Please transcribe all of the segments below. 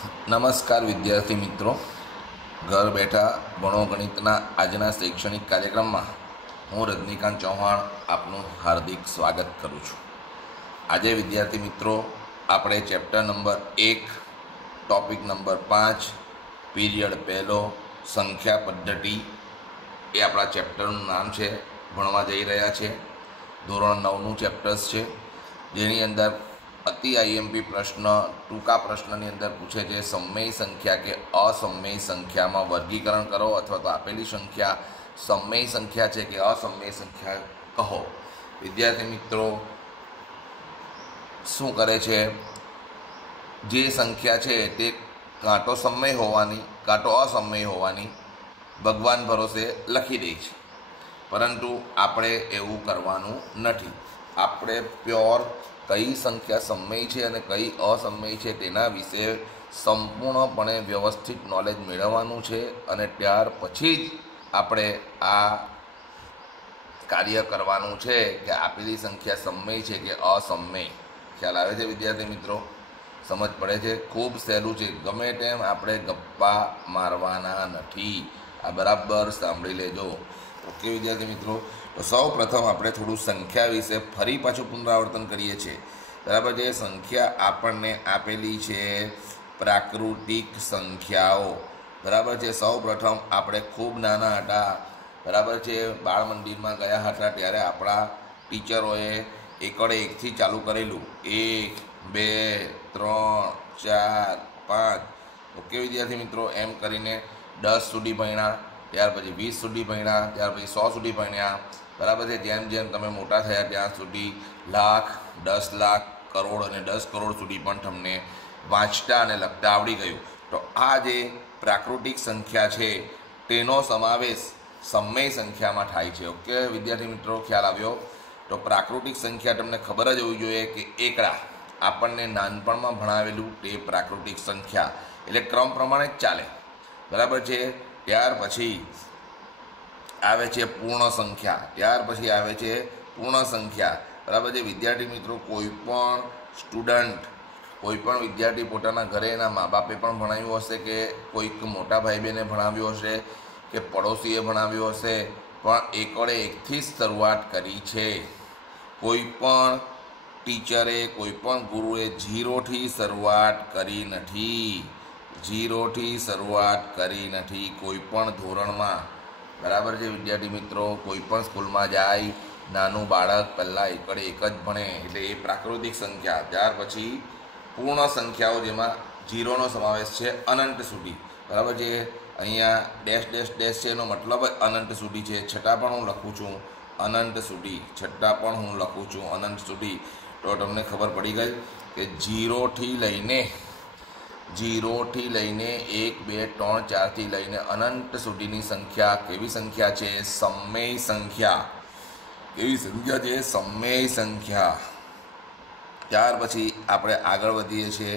નમસ્કાર વિદ્યાર્થી મિત્રો, ઘર બેઠા ભણો ગણિતના આજના શૈક્ષણિક કાર્યક્રમમાં હું રજનીકાંત ચૌહાણ આપનું હાર્દિક સ્વાગત કરું છું. આજે વિદ્યાર્થી મિત્રો આપણે chapter number 1 topic number 5 period પહેલો સંખ્યા પદ્ધતિ એ આપણા ચેપ્ટરનું નામ છે, ભણવા જઈ રહ્યા છે. ધોરણ 9નું ચેપ્ટર્સ છે, જેની અંદર અતિ આઈએમપી પ્રશ્ન ટૂંકા પ્રશ્નની અંદર પૂછે છે સમમેય સંખ્યા કે અસમમેય સંખ્યામાં વર્ગીકરણ કરો, અથવા તો આપેલી સંખ્યા સમમેય સંખ્યા છે કે અસમમેય સંખ્યા કહો. વિદ્યાર્થી મિત્રો શું કરે છે, જે સંખ્યા છે તે કાં તો સમમેય હોવાની કાં તો અસમમેય હોવાની ભગવાન ભરોસે લખી દે છે, પરંતુ આપણે એવું કરવાનું નથી. આપણે પ્યોર કઈ સંખ્યા સમમેય છે અને કઈ અસમમેય છે તેના વિશે સંપૂર્ણપણે વ્યવસ્થિત નોલેજ મેળવવાનું છે, અને ત્યાર પછી જ આપણે આ કાર્ય કરવાનું છે કે આપેલી સંખ્યા સમમેય છે કે અસમમેય. ખ્યાલ આવે છે વિદ્યાર્થી મિત્રો? સમજ પડે છે? ખૂબ સહેલું છે, ગમે તેમ આપણે ગપ્પા મારવાના નથી. આ બરાબર સાંભળી લેજો. ઓકે વિદ્યાર્થી મિત્રો, તો સૌ પ્રથમ આપણે થોડું સંખ્યા વિશે ફરી પાછું પુનરાવર્તન કરીએ છીએ. બરાબર છે? સંખ્યા આપણને આપેલી છે પ્રાકૃતિક સંખ્યાઓ. બરાબર છે? સૌ પ્રથમ આપણે ખૂબ નાના હતા, બરાબર છે, બાળ મંદિરમાં ગયા હતા, ત્યારે આપણા ટીચરોએ એકડે એકથી ચાલુ કરેલું. 1 2 3 4 5. ઓકે વિદ્યાર્થી મિત્રો, એમ કરીને 10 સુધી ભણ્યા, ત્યાર પછી 20 સુધી ભણ્યા, ત્યાર પછી 100 સુધી ભણ્યા. બરાબર છે? જેમ જેમ તમે મોટા થયા ત્યાં સુધી લાખ, 10 લાખ, કરોડ અને 10 કરોડ સુધી પણ તમને વાંચતા અને લખતા આવડી ગયું. તો આ જે પ્રાકૃતિક સંખ્યા છે તેનો સમાવેશ સમમેય સંખ્યામાં થાય છે. ઓકે વિદ્યાર્થી મિત્રો, ખ્યાલ આવ્યો? તો પ્રાકૃતિક સંખ્યા તમને ખબર જ હોવી જોઈએ કે એકડા આપણને નાનપણમાં ભણાવેલું તે પ્રાકૃતિક સંખ્યા, એટલે ક્રમ પ્રમાણે જ ચાલે. બરાબર છે? ત્યાર પછી આવે છે પૂર્ણ સંખ્યા, ત્યાર પછી આવે છે પૂર્ણ સંખ્યા. બરાબર છે વિદ્યાર્થી મિત્રો? કોઈ પણ વિદ્યાર્થી પોતાના ઘરે એના મા બાપે પણ ભણાવ્યું હશે, કે કોઈક મોટા ભાઈ બહેને ભણાવ્યું હશે, કે પડોશીએ ભણાવ્યું હશે, પણ એકડે એકથી જ શરૂઆત કરી છે. કોઈ પણ ટીચરે, કોઈ પણ ગુરુએ 0થી શરૂઆત કરી નથી. 0થી શરૂઆત કરી નથી કોઈ પણ ધોરણમાં. બરાબર છે વિદ્યાર્થી મિત્રો? કોઈ પણ સ્કૂલમાં જાય, નાનું બાળક પહેલાં એકડે એક જ ભણે, એટલે એ પ્રાકૃતિક સંખ્યા. ત્યાર પછી પૂર્ણ સંખ્યાઓ, જેમાં 0નો સમાવેશ છે અનંત સુધી. બરાબર છે? અહીંયા ડેશ ડેશ ડેશ છે, એનો મતલબ અનંત સુધી છે, છતાં પણ હું લખું છું અનંત સુધી. અનંત સુધી. તો તમને ખબર પડી ગઈ કે 0થી લઈને 1 2 3 4થી લઈને અનંત સુધીની સંખ્યા કેવી સંખ્યા છે? સમમેય સંખ્યા. કેવી સંખ્યા છે? સમમેય સંખ્યા. ત્યાર પછી આપણે આગળ વધીએ છીએ.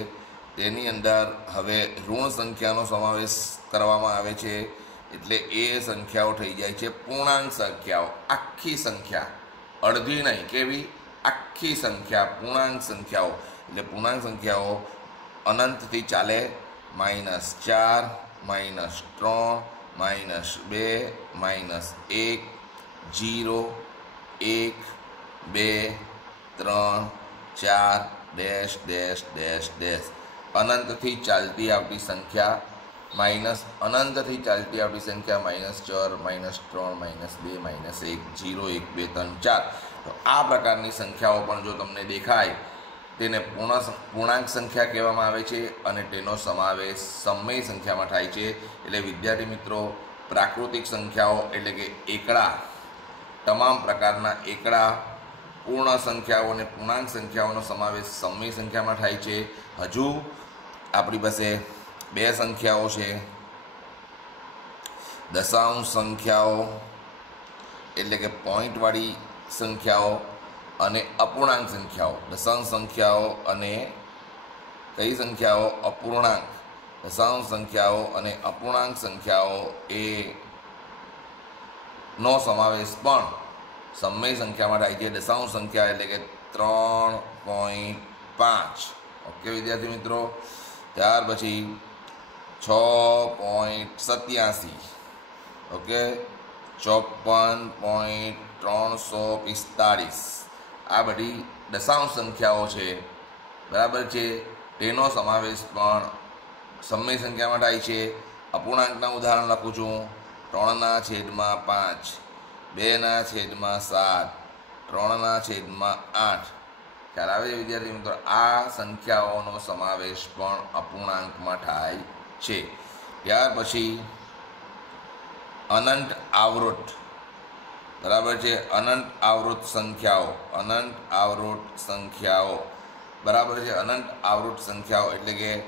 તેની અંદર હવે ઋણ સંખ્યાનો સમાવેશ કરવામાં આવે છે, એટલે એ સંખ્યાઓ થઈ જાય છે પૂર્ણાંક સંખ્યાઓ. આખી સંખ્યા, અડધી નહીં, કેવી? આખી સંખ્યા, પૂર્ણાંક સંખ્યાઓ. એટલે પૂર્ણાંક સંખ્યાઓ અનંતથી ચાલે. -4 -3 -2 -1 0 1 2 3 4 ડેશ ડેશ ડેશ ડેશ. અનંતથી ચાલતી આવતી સંખ્યા, અનંતથી ચાલતી આવતી સંખ્યા -4 -3 -2 -1 0 1 2 3 4. તો આ પ્રકારની સંખ્યાઓ પણ જો તમને દેખાય, તેને પૂર્ણાંક સંખ્યા કહેવામાં આવે છે, અને તેનો સમાવેશ સમમેય સંખ્યામાં થાય છે. એટલે વિદ્યાર્થી મિત્રો, પ્રાકૃતિક સંખ્યાઓ એટલે કે એકડા, તમામ પ્રકારના એકડા, પૂર્ણ સંખ્યાઓ અને પૂર્ણાંક સંખ્યાઓનો સમાવેશ સમમેય સંખ્યામાં થાય છે. હજુ આપણી પાસે બે સંખ્યાઓ છે, દશાંશ સંખ્યાઓ એટલે કે પોઈન્ટવાળી સંખ્યાઓ, અને અપૂર્ણાંક સંખ્યાઓ. દશાંશ સંખ્યાઓ અને કઈ સંખ્યાઓ? અપૂર્ણાંક. દશાંશ સંખ્યાઓ અને અપૂર્ણાંક સંખ્યાઓ એ નો સમાવેશ પણ સમમેય સંખ્યામાં થાય છે. દશાંશ સંખ્યા એટલે કે 3.5. ઓકે વિદ્યાર્થી મિત્રો? ત્યાર પછી 6.87, ઓકે, 54.345, આ બધી દશાંશ સંખ્યાઓ છે, બરાબર છે. તેનો સમાવેશ પણ સમય સંખ્યામાં થાય છે. અપૂર્ણાંકના ઉદાહરણ લખું છું. 3/5, 2/7, 3/8. ખ્યાલ આવે છે વિદ્યાર્થી મિત્રો? આ સંખ્યાઓનો સમાવેશ પણ અપૂર્ણાંકમાં થાય છે. ત્યાર પછી અનંત આવૃત, બરાબર છે. અનંત આવૃત સંખ્યાઓ, અનંત આવૃત સંખ્યાઓ, બરાબર છે. અનંત આવૃત સંખ્યાઓ એટલે કે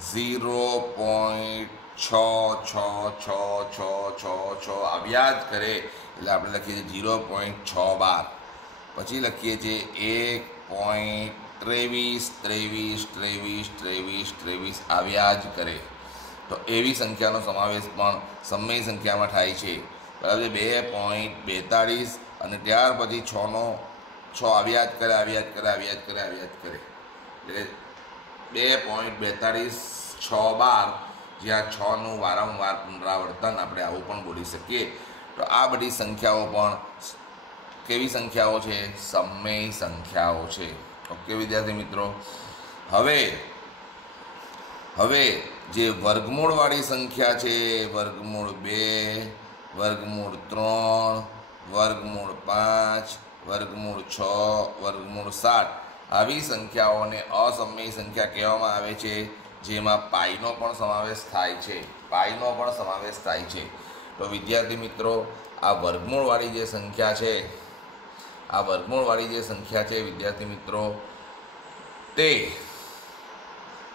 0.66666 આવ્યા જ કરે એટલે આપણે લખીએ છીએ 0.612. પછી લખીએ છીએ 1.23 આવ્યા જ કરે. તો એવી સંખ્યાનો સમાવેશ પણ સમય સંખ્યામાં થાય છે, બરાબર છે. 2.42 અને ત્યાર પછી 6 આવ્યા જ કરે, આવ્યા જ કરે, આવ્યા જ કરે, આવ્યા જ કરે એટલે 2.42, 612, જ્યાં 6નું વારંવાર પુનરાવર્તન આપણે આવું પણ બોલી શકીએ. તો આ બધી સંખ્યાઓ પણ કેવી સંખ્યાઓ છે? સમય સંખ્યાઓ છે. ઓકે વિદ્યાર્થી મિત્રો, હવે જે વર્ગમૂળવાળી સંખ્યા છે, વર્ગમૂળ 2, વર્ગમૂળ 3, વર્ગમૂળ 5, વર્ગમૂળ 6, વર્ગમૂળ 7, આવી સંખ્યાઓને અસમય સંખ્યા કહેવામાં આવે છે, જેમાં પાઈનો પણ સમાવેશ થાય છે. પાઈનો પણ સમાવેશ થાય છે. તો વિદ્યાર્થી મિત્રો, આ વર્ગમૂળવાળી જે સંખ્યા છે, આ વર્ગમૂળવાળી જે સંખ્યા છે વિદ્યાર્થી મિત્રો, તે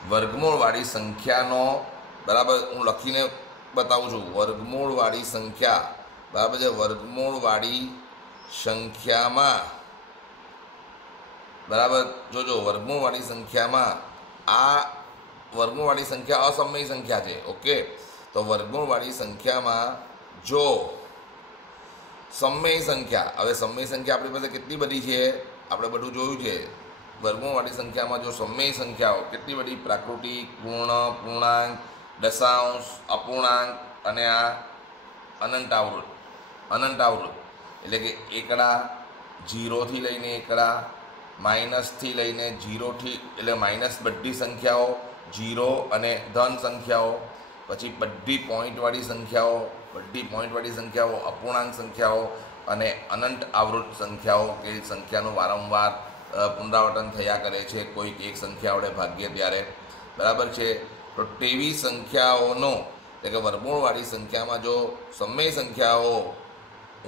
વર્ગમૂળવાળી સંખ્યાનો, બરાબર, હું લખીને બતાવું છું. વર્ગમૂળવાળી સંખ્યા, બરાબર છે. વર્ગમૂળવાળી સંખ્યામાં, બરાબર, જોજો, વર્ગમૂળવાળી સંખ્યામાં આ વર્ગમૂળવાળી સંખ્યા અસમય સંખ્યા છે. ઓકે, તો વર્ગમૂળવાળી સંખ્યામાં જો સમય સંખ્યા, હવે સમય સંખ્યા આપણી પાસે કેટલી બધી છે આપણે બધું જોયું છે. વર્ગમૂળવાળી સંખ્યામાં જો સમય સંખ્યાઓ કેટલી બધી, પ્રાકૃતિક, પૂર્ણ, પૂર્ણાંક, દશાંશ, અપૂર્ણાંક અને આ અનંત આવૃત. અનંત આવૃત એટલે કે એકડા, 0થી લઈને એકડા, માઇનસથી લઈને 0થી, એટલે માઇનસ બધી સંખ્યાઓ, 0 અને ધન સંખ્યાઓ, પછી બધી પોઈન્ટવાળી સંખ્યાઓ, બધી પોઈન્ટવાળી સંખ્યાઓ, અપૂર્ણાંક સંખ્યાઓ અને અનંત આવૃત સંખ્યાઓ કે સંખ્યાનું વારંવાર પુનરાવર્તન થયા કરે છે, કોઈક એક સંખ્યા વડે ભાગ્યે ત્યારે, બરાબર છે. તો તેવી સંખ્યાઓનો, એટલે કે વર્ગમૂળવાળી સંખ્યામાં જો સમય સંખ્યાઓ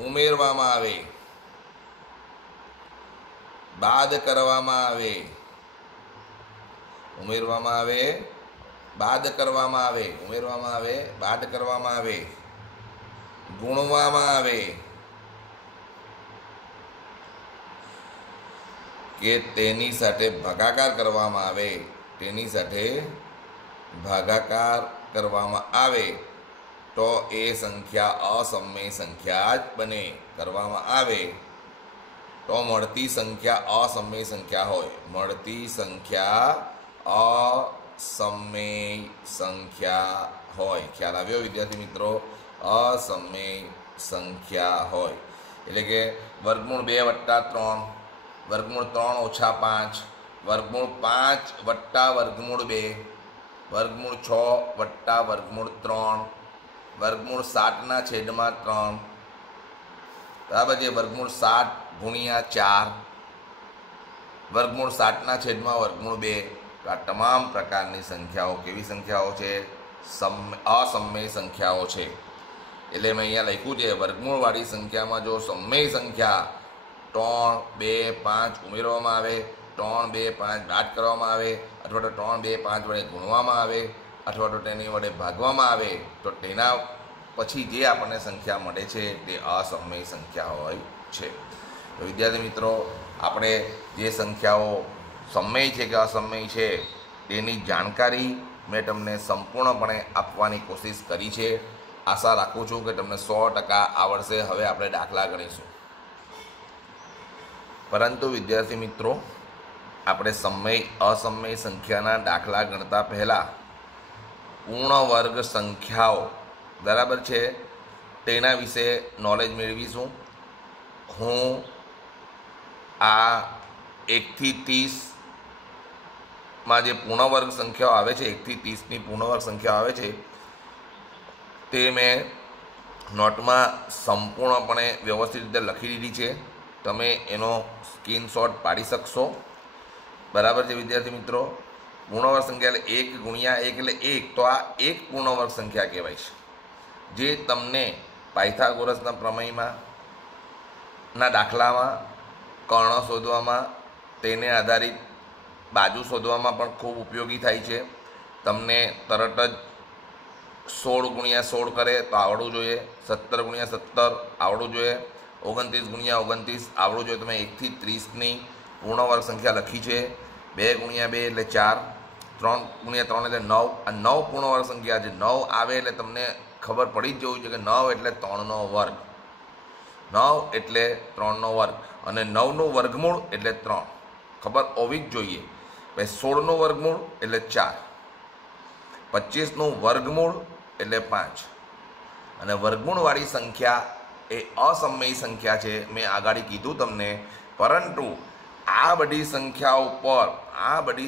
ઉમેરવામાં આવે, બાદ કરવામાં આવે, ઉમેરવામાં આવે, બાદ કરવામાં આવે, ઉમેરવામાં આવે, બાદ કરવામાં આવે, ગુણવામાં આવે કે તેની સાથે ભાગાકાર કરવામાં આવે, તેની સાથે ભાગાકાર કરવામાં આવે, તો એ સંખ્યા અસમય સંખ્યા જ બને. કરવામાં આવે તો મળતી સંખ્યા અસમય સંખ્યા હોય. મળતી સંખ્યા અસમય સંખ્યા હોય. ખ્યાલ આવ્યો વિદ્યાર્થી મિત્રો? અસમય સંખ્યા હોય એટલે કે વર્ગમૂળ 2 વત્તા 3, વર્ગમૂળ 3 ઓછા 5, વર્ગમૂળ 5 વત્તા વર્ગમૂળ 2, વર્ગમૂળ 6 વત્તા વર્ગમૂળ 3, વર્ગમૂળ 7/3, બરાબર છે. વર્ગમૂળ 7 ગુણ્યા 4, વર્ગમૂળ 7/વર્ગમૂળ 2. તો આ તમામ પ્રકારની સંખ્યાઓ કેવી સંખ્યાઓ છે? અસમય સંખ્યાઓ છે. એટલે મેં અહીંયા લખ્યું છે, વર્ગમૂળવાળી સંખ્યામાં જો સમય સંખ્યા 3, 2, 5 ઉમેરવામાં આવે, 3, 2, 5 બાદ કરવામાં આવે, અથવા તો 3, 2, 5 વડે ગુણવામાં આવે, અથવા તો તેની વડે ભાગવામાં આવે, તો તેના પછી જે આપણને સંખ્યા મળે છે તે અસમય સંખ્યા હોય છે. તો વિદ્યાર્થી મિત્રો, આપણે જે સંખ્યાઓ સમય છે કે અસમય છે તેની જાણકારી મેં તમને સંપૂર્ણપણે આપવાની કોશિશ કરી છે. આશા રાખું છું કે તમને 100% આવડશે. હવે આપણે દાખલા ગણીશું. પરંતુ વિદ્યાર્થી મિત્રો, આપણે સમય અસમય સંખ્યાના દાખલા ગણતા પહેલાં પૂર્ણ વર્ગ સંખ્યાઓ બરાબર છે તેના વિશે નોલેજ મેળવીશું. હું આ 1 થી 30માં જે પૂર્ણ વર્ગ સંખ્યાઓ આવે છે, 1 થી 30ની પૂર્ણ વર્ગ સંખ્યાઓ આવે છે તે મેં નોટમાં સંપૂર્ણપણે વ્યવસ્થિત રીતે લખી દીધી છે. તમે એનો સ્ક્રીનશોટ પાડી શકશો. બરાબર છે વિદ્યાર્થી મિત્રો. પૂર્ણ વર્ગ સંખ્યા એટલે 1 ગુણ્યા 1 એટલે 1, તો આ એક પૂર્ણ વર્ગ સંખ્યા કહેવાય છે, જે તમને પાયથાગોરસના પ્રમેયમાં ના દાખલામાં કર્ણ શોધવામાં, તેને આધારિત બાજુ શોધવામાં પણ ખૂબ ઉપયોગી થાય છે. તમને તરત જ 16 ગુણ્યા 16 કરે તો આવડવું જોઈએ, 17 ગુણ્યા 17 આવડવું જોઈએ, 29 ગુણ્યા 29 આવડવું જોઈએ. તમે 1 થી 30ની પૂર્ણ વર્ગ સંખ્યા લખી છે. 2 ગુણ્યા 2 એટલે 4, 3 ગુણ્યા 3 એટલે 9. આ 9 પૂર્ણ વર્ગ સંખ્યા છે. 9 આવે એટલે તમને ખબર પડી જ જવું છે કે 9 એટલે 3નો વર્ગ, 9 એટલે 3નો વર્ગ, અને 9નું વર્ગમૂળ એટલે 3 ખબર હોવી જ જોઈએ. પછી 16નું વર્ગમૂળ એટલે 4, 25નું વર્ગમૂળ એટલે 5, અને વર્ગમૂળવાળી સંખ્યા એ અસમય સંખ્યા છે. મેં આગળ કીધું તમને. પરંતુ આ બધી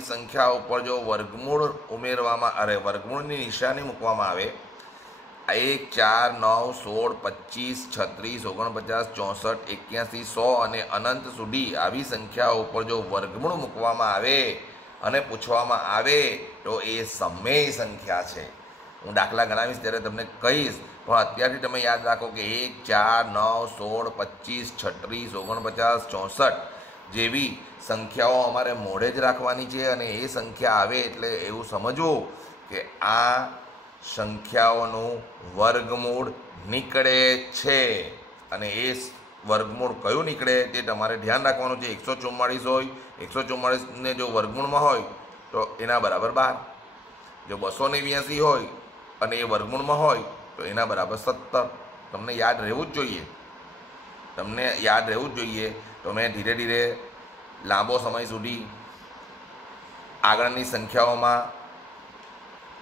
સંખ્યાઓ ઉપર જો વર્ગમૂળ ઉમેરવામાં, વર્ગમૂળની નિશાની મૂકવામાં આવે, 1, 4, 9, 16, 25, 36, 49, 64, 81, 100 અને અનંત સુધી આવી સંખ્યાઓ ઉપર જો વર્ગમૂળ મૂકવામાં આવે અને પૂછવામાં આવે તો એ સમય સંખ્યા છે. હું દાખલા ગણાવીશ ત્યારે તમને કહીશ, પણ અત્યારથી તમે યાદ રાખો કે 1, 4, 9, 16, 25, 36, 49, 64 જેવી સંખ્યાઓ અમારે મોઢે જ રાખવાની છે. અને એ સંખ્યા આવે એટલે એવું સમજવું કે આ સંખ્યાઓનું વર્ગમૂળ નીકળે છે, અને એ વર્ગમૂળ કયું નીકળે તે તમારે ધ્યાન રાખવાનું છે. 144 હોય, 144ને જો વર્ગમૂળમાં હોય તો એના બરાબર 12. જો 289 હોય અને એ વર્ગમૂળમાં હોય તો એના બરાબર 17. તમને યાદ રહેવું જ જોઈએ. તો મેં ધીરે ધીરે લાંબો સમય સુધી આગળની સંખ્યાઓમાં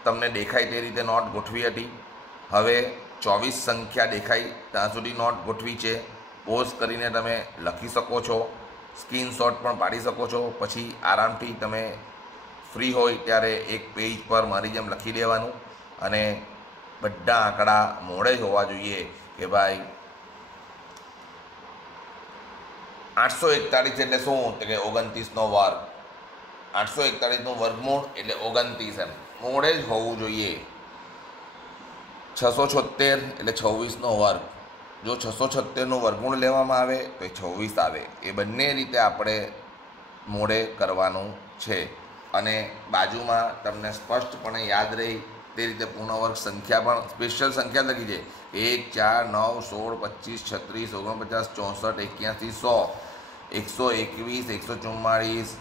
તમને દેખાય તે રીતે નોટ ગોઠવી હતી. હવે 24 સંખ્યા દેખાય ત્યાં સુધી નોટ ગોઠવી છે. પોઝ કરીને તમે લખી શકો છો, સ્ક્રીનશોટ પણ પાડી શકો છો. પછી આરામથી તમે ફ્રી હોય ત્યારે એક પેજ પર મારી જેમ લખી દેવાનું, અને બધા આંકડા મોડે જ હોવા જોઈએ કે ભાઈ 841 એટલે શું? તો કે 29નો વર્ગ. 841નું વર્ગમૂળ એટલે 29 એમ મોડે જ હોવું જોઈએ. 676 એટલે 26નો વર્ગ. જો 676નું વર્ગમૂળ લેવામાં આવે તો એ 26 આવે. એ બંને રીતે આપણે મોડે કરવાનું છે. અને બાજુમાં તમને સ્પષ્ટપણે યાદ રહી તે રીતે પૂર્ણ વર્ગ સંખ્યા પણ સ્પેશિયલ સંખ્યા લખી છે. 1, 4, 9, 16, 25, 36, 49, 64, 81, 100, 121, 144,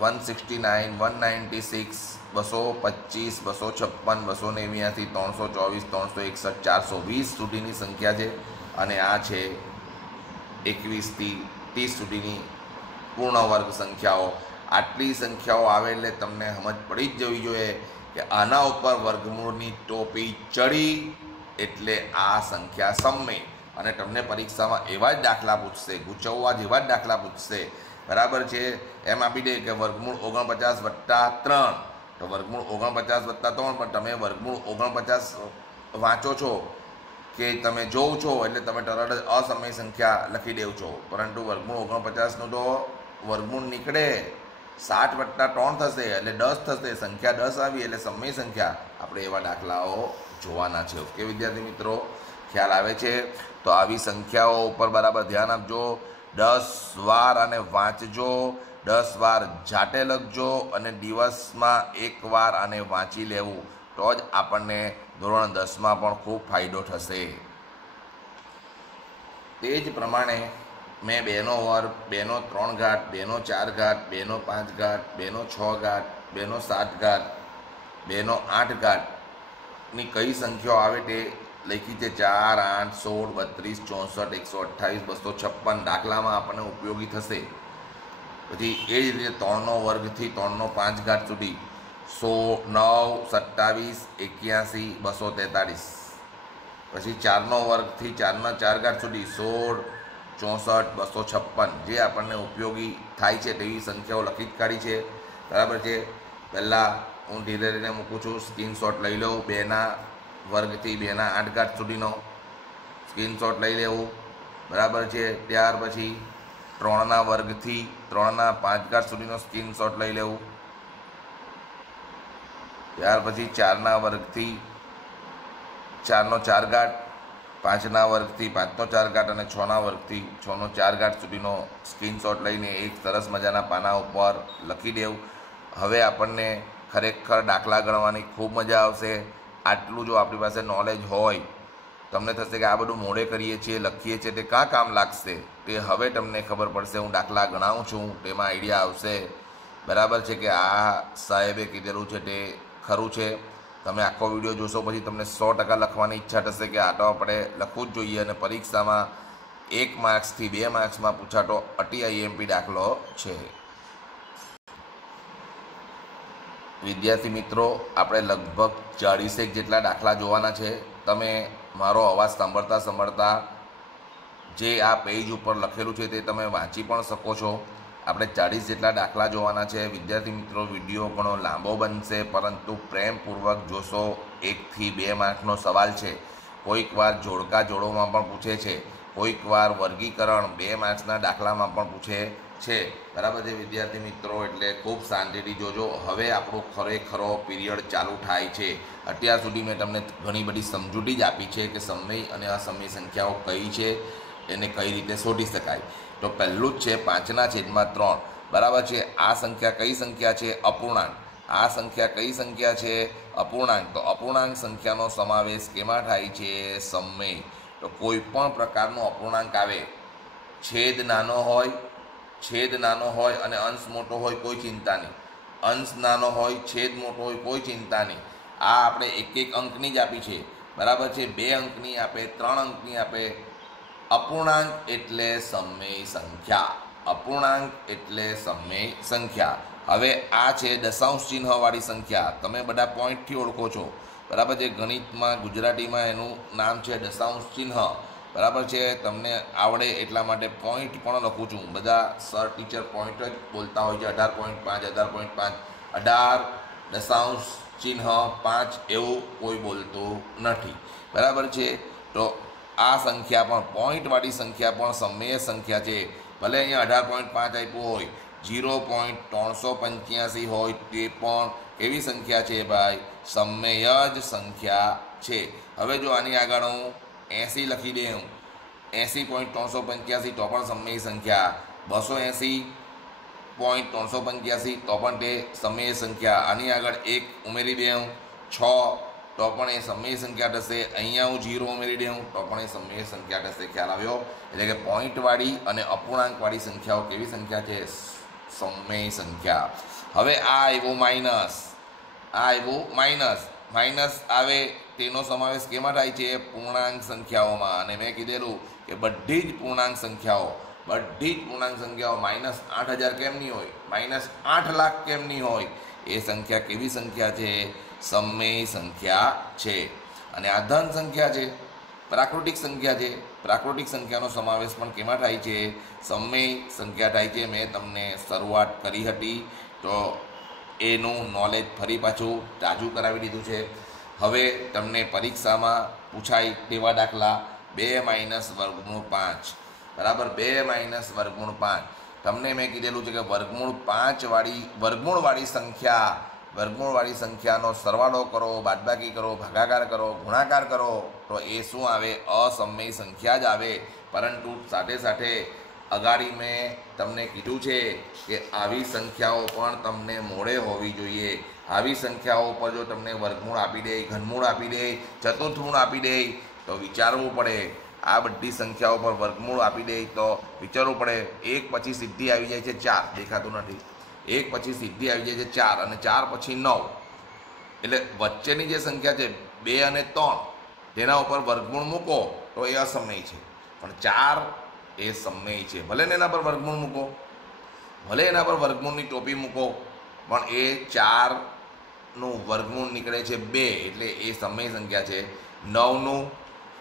169, 196, 225, 256, 289, 324, 361, 420 સુધીની સંખ્યા છે. અને આ છે 21 થી 30 સુધીની પૂર્ણ વર્ગ સંખ્યાઓ. આટલી સંખ્યાઓ આવે એટલે તમને સમજ પડી જ જવી જોઈએ કે આના ઉપર વર્ગમૂળની ટોપી ચડી એટલે આ સંખ્યા સમય. અને તમને પરીક્ષામાં એવા જ દાખલા પૂછશે, ગૂંચવવા જેવા જ દાખલા પૂછશે. બરાબર છે. એમ આપી દે કે વર્ગમૂળ 49 વત્તા 3, તો વર્ગમૂળ 49 વત્તા 3, પણ તમે વર્ગમૂળ 49 વાંચો છો કે તમે જોવો છો એટલે તમે તરત જ અસમય સંખ્યા લખી દેવ છો. પરંતુ વર્ગમૂળ 49નું તો વર્ગમૂળ નીકળે 60 વત્તા 3 થશે એટલે 10 થશે. સંખ્યા 10 આવી એટલે સમય સંખ્યા. આપણે એવા દાખલાઓ જોવાના છે. ઓકે વિદ્યાર્થી મિત્રો, ખ્યાલ આવે છે? તો આવી સંખ્યાઓ ઉપર બરાબર ધ્યાન આપજો. 10 વાર અને વાંચજો, 10 વાર જાતે લખજો, અને દિવસમાં 1 વાર આને વાંચી લેવું, તો જ આપણને ધોરણ 10માં પણ ખૂબ ફાયદો થશે. તે જ પ્રમાણે મેં 2નો વર્ગ, 2નો 3 ઘાત, 2નો 4 ઘાત, 2નો 5 ઘાત, 2નો 6 ઘાત, 2નો 7 ઘાત, 2નો 8 ઘાતની કઈ સંખ્યાઓ આવે તે લખી છે. 4, 8, 16, 32, 64, 128, 256 દાખલામાં આપણને ઉપયોગી થશે. પછી એ જ રીતે 3નો વર્ગથી 3નો 5 ઘાત સુધી 100, 9, 27, 81, 243. પછી 4નો વર્ગથી 4ના 4 ઘાત સુધી 16, 64, 256 જે આપણને ઉપયોગી થાય છે તેવી સંખ્યાઓ લખી જ કાઢી છે. બરાબર છે. પહેલાં હું ધીરે ધીરે મૂકું છું, સ્ક્રીનશોટ લઈ લઉં. 2ના વર્ગથી 2ના 8 ઘાત સુધીનો સ્ક્રીનશોટ લઈ લેવું. બરાબર છે. ત્યાર પછી 3ના વર્ગથી 3ના 5 ઘાત સુધીનો સ્ક્રીનશોટ લઈ લેવું. ત્યાર પછી 4ના વર્ગથી 4નો 4 ઘાત, 5ના વર્ગથી 5નો 4 ઘાત અને 6ના વર્ગથી 6નો 4 ઘાત સુધીનો સ્ક્રીનશોટ લઈને એક સરસ મજાના પાના ઉપર લખી દેવું. હવે આપણને ખરેખર દાખલા ગણવાની ખૂબ મજા આવશે. આટલું જો આપણી પાસે નોલેજ હોય, તમને થશે કે આ બધું મોડે કરીએ છીએ, લખીએ છીએ, તે કાં કામ લાગશે, તે હવે તમને ખબર પડશે. હું દાખલા ગણાવું છું, તેમાં આઈડિયા આવશે. બરાબર છે કે આ સાહેબે કીધેલું છે તે ખરું છે. તમે આખો વિડીયો જોશો પછી તમને 100% લખવાની ઈચ્છા થશે કે આ તો આપણે લખવું જ જોઈએ. અને પરીક્ષામાં 1 માર્ક્સથી 2 માર્ક્સમાં પૂછાતો અતિ આઈએમપી દાખલો છે. વિદ્યાર્થી મિત્રો, આપણે લગભગ 40 જેટલા દાખલા જોવાના છે. તમે મારો અવાજ સાંભળતા જે આ પેજ ઉપર લખેલું છે તે તમે વાંચી પણ શકો છો. આપણે 40 જેટલા દાખલા જોવાના છે. વિદ્યાર્થી મિત્રો, વિડીયો ઘણો લાંબો બનશે, પરંતુ પ્રેમપૂર્વક જોશો. 1 થી 2 માર્કનો સવાલ છે. કોઈક વાર જોડકા જોડોમાં પણ પૂછે છે, કોઈક વાર વર્ગીકરણ 2 માર્ક્સના દાખલામાં પણ પૂછે છે. બરાબર છે વિદ્યાર્થી મિત્રો, એટલે ખૂબ શાંતિથી જોજો. હવે આપણો ખરેખરો પીરિયડ ચાલુ થાય છે. અત્યાર સુધી મેં તમને ઘણી બધી સમજૂતી જ આપી છે કે સમય અને અસમય સંખ્યાઓ કઈ છે, એને કઈ રીતે શોધી શકાય. તો પહેલું જ છે 5/3. બરાબર છે. આ સંખ્યા કઈ સંખ્યા છે? અપૂર્ણાંક. આ સંખ્યા કઈ સંખ્યા છે? અપૂર્ણાંક. તો અપૂર્ણાંક સંખ્યાનો સમાવેશ કેમાં થાય છે? સમય. તો કોઈ પણ પ્રકારનો અપૂર્ણાંક આવે, છેદ નાનો હોય અને અંશ મોટો હોય, કોઈ ચિંતા નહીં. અંશ નાનો હોય, છેદ મોટો હોય, કોઈ ચિંતા નહીં. આ આપણે 1 અંકની જ આપી છે. બરાબર છે. 2 અંકની આપે, 3 અંકની આપે. અપૂર્ણાંક એટલે સમય સંખ્યા. અપૂર્ણાંક એટલે સમય સંખ્યા. હવે આ છે દશાંશ ચિહ્નવાળી સંખ્યા. તમે બધા પોઈન્ટથી ઓળખો છો. બરાબર છે. ગણિતમાં, ગુજરાતીમાં એનું નામ છે દશાંશ ચિહ્ન. બરાબર છે. તમને આવડે એટલા માટે પોઈન્ટ પણ લખું છું. બધા સર ટીચર પોઈન્ટ જ બોલતા હોય છે. 18.5, 18.5, 18 દશાંશ ચિહ્ન 5 એવું કોઈ બોલતું નથી. બરાબર છે. તો આ સંખ્યા પણ, પોઈન્ટવાળી સંખ્યા પણ સમય સંખ્યા છે. ભલે અહીંયા 18.5 આપ્યું હોય, 0.385 હોય, તે પણ કેવી સંખ્યા છે ભાઈ? સમય જ સંખ્યા છે. હવે જો આની આગળ હું 80 લખી દઉં, 80.385 તો પણ સમય સંખ્યા. 280.385 તો પણ તે સમય સંખ્યા. આની આગળ 1 ઉમેરી દઉં, 6 તો પણ એ સમય સંખ્યા થશે. અહીંયા હું 0 ઉમેરી દઉં તો પણ એ સમય સંખ્યા થશે. ખ્યાલ આવ્યો? એટલે કે પોઈન્ટવાળી અને અપૂર્ણાંકવાળી સંખ્યાઓ કેવી સંખ્યા છે? સમય સંખ્યા. હવે આ આવ્યું માઇનસ. માઇનસ આવે તેનો સમાવેશ કેમાં થાય છે? પૂર્ણાંક સંખ્યાઓમાં. અને મેં કીધેલું કે બધી જ પૂર્ણાંક સંખ્યાઓ -8,000 કેમ નહીં હોય? -8 લાખ કેમ નહીં હોય? એ સંખ્યા કેવી સંખ્યા છે? સમય સંખ્યા છે. અને આ ધન સંખ્યા છે, પ્રાકૃતિક સંખ્યા છે. પ્રાકૃતિક સંખ્યાનો સમાવેશ પણ કેમાં થાય છે? સમય સંખ્યા થાય છે. મેં તમને શરૂઆત કરી હતી, તો એનું નોલેજ ફરી પાછું તાજું કરાવી દીધું છે. હવે તમને પરીક્ષામાં પૂછાય તેવા દાખલા 2-5. બરાબર? 2-5. તમને મેં કીધેલું છે કે વર્ગમૂળવાળી સંખ્યાનો સરવાળો કરો, બાદબાકી કરો, ભાગાકાર કરો, ગુણાકાર કરો, તો એ શું આવે? અસમય સંખ્યા જ આવે. પરંતુ સાથે સાથે અગાડી મેં તમને કીધું છે કે આવી સંખ્યાઓ પણ તમને મોડે હોવી જોઈએ. આવી સંખ્યાઓ પર જો તમને વર્ગમૂળ આપી દે, ઘનમૂળ આપી દે, ચતુર્થમૂળ આપી દે, તો વિચારવું પડે. આ બધી સંખ્યાઓ પર વર્ગમૂળ આપી દે તો વિચારવું પડે. 1 પછી સીધી આવી જાય છે 4, દેખાતું નથી. 1 પછી સીધી આવી જાય છે 4, અને 4 પછી 9. એટલે વચ્ચેની જે સંખ્યા છે 2 અને 3, તેના ઉપર વર્ગમૂળ મૂકો તો એ અસમય છે. પણ 4 એ સમય છે. ભલે ને એના પર વર્ગમૂળ મૂકો. ભલે એના પર વર્ગમૂળની ટોપી મૂકો, પણ એ 4નું વર્ગમૂળ નીકળે છે 2, એટલે એ સમય સંખ્યા છે. 9નું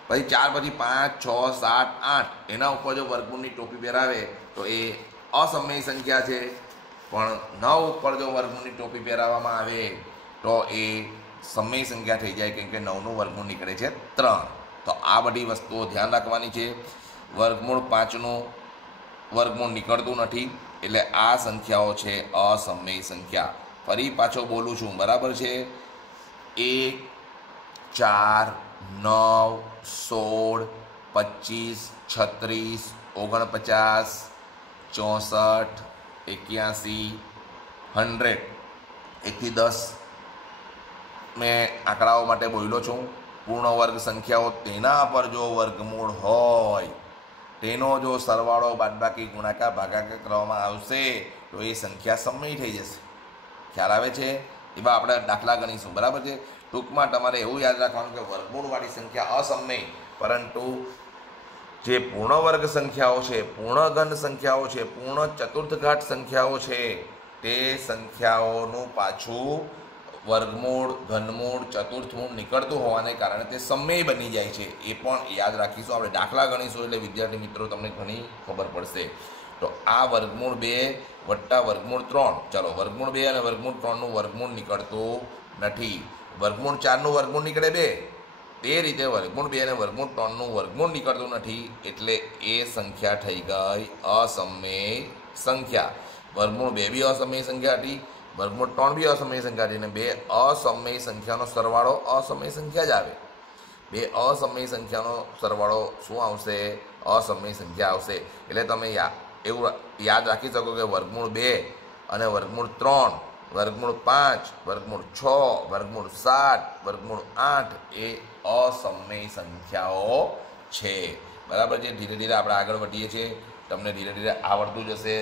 પછી 4 પછી 5 6 7 8 એના ઉપર જો વર્ગમૂળની ટોપી પહેરાવે તો એ અસમય સંખ્યા છે. પણ 9 ઉપર જો વર્ગમૂળની ટોપી પહેરાવવામાં આવે તો એ સમય સંખ્યા થઈ જાય, કેમ કે 9નું વર્ગમૂળ નીકળે છે 3. તો આ બધી વસ્તુઓ ધ્યાન રાખવાની છે. વર્ગમૂળ 5નું વર્ગમૂળ નીકળતું નથી, એટલે આ સંખ્યાઓ છે અસમય સંખ્યા. ફરી પાછો બોલું છું, બરાબર છે? 1 4 9 16 25 36 49 64 81 100 1 થી 10 મેં આંકડાઓ માટે બોલ્યો છું. પૂર્ણ વર્ગ સંખ્યાઓ તેના પર જો વર્ગમૂળ હોય, તેનો જો સરવાળો બાદબાકી ગુણાકાર ભાગાકાર કરવામાં આવશે તો એ સંખ્યા સમય થઈ જશે. ખ્યાલ આવે છે? એવા આપણે દાખલા ગણીશું, બરાબર છે? ટૂંકમાં તમારે એવું યાદ રાખવાનું કે વર્ગમૂળવાળી સંખ્યા અસમય, પરંતુ જે પૂર્ણ વર્ગ સંખ્યાઓ છે, પૂર્ણ ઘન સંખ્યાઓ છે, પૂર્ણ ચતુર્થઘાત સંખ્યાઓ છે, તે સંખ્યાઓનું પાછું વર્ગમૂળ, ઘનમૂળ, ચતુર્થમૂળ નીકળતું હોવાને કારણે તે સમય બની જાય છે. એ પણ યાદ રાખીશું. આપણે દાખલા ગણીશું એટલે વિદ્યાર્થી મિત્રો તમને ઘણી ખબર પડશે. તો આ વર્ગમૂળ 2 વત્તા વર્ગમૂળ 3, ચાલો વર્ગમૂળ 2 અને વર્ગમૂળ 3નું વર્ગમૂળ નીકળતું નથી. વર્ગમૂળ 4નું વર્ગમૂળ નીકળે 2, તે રીતે વર્ગમૂળ 2 અને વર્ગમૂળ 3નું વર્ગમૂળ નીકળતું નથી, એટલે એ સંખ્યા થઈ ગઈ અસમય સંખ્યા. વર્ગમૂળ 2 બી અસમય સંખ્યા હતી, વર્ગમૂળ 3 બી અસમય સંખ્યા હતી, અને 2 અસમય સંખ્યાનો સરવાળો અસમય સંખ્યા જ આવે. 2 અસમય સંખ્યાનો સરવાળો શું આવશે? અસમય સંખ્યા આવશે. એટલે તમે એવું યાદ રાખી શકો કે વર્ગમૂળ 2 અને વર્ગમૂળ 3, વર્ગમૂળ 5, વર્ગમૂળ 6, વર્ગમૂળ 7, વર્ગમૂળ 8 એ અસમય સંખ્યાઓ છે. બરાબર છે? ધીરે ધીરે આપણે આગળ વધીએ છીએ, તમને ધીરે ધીરે આવડતું જશે.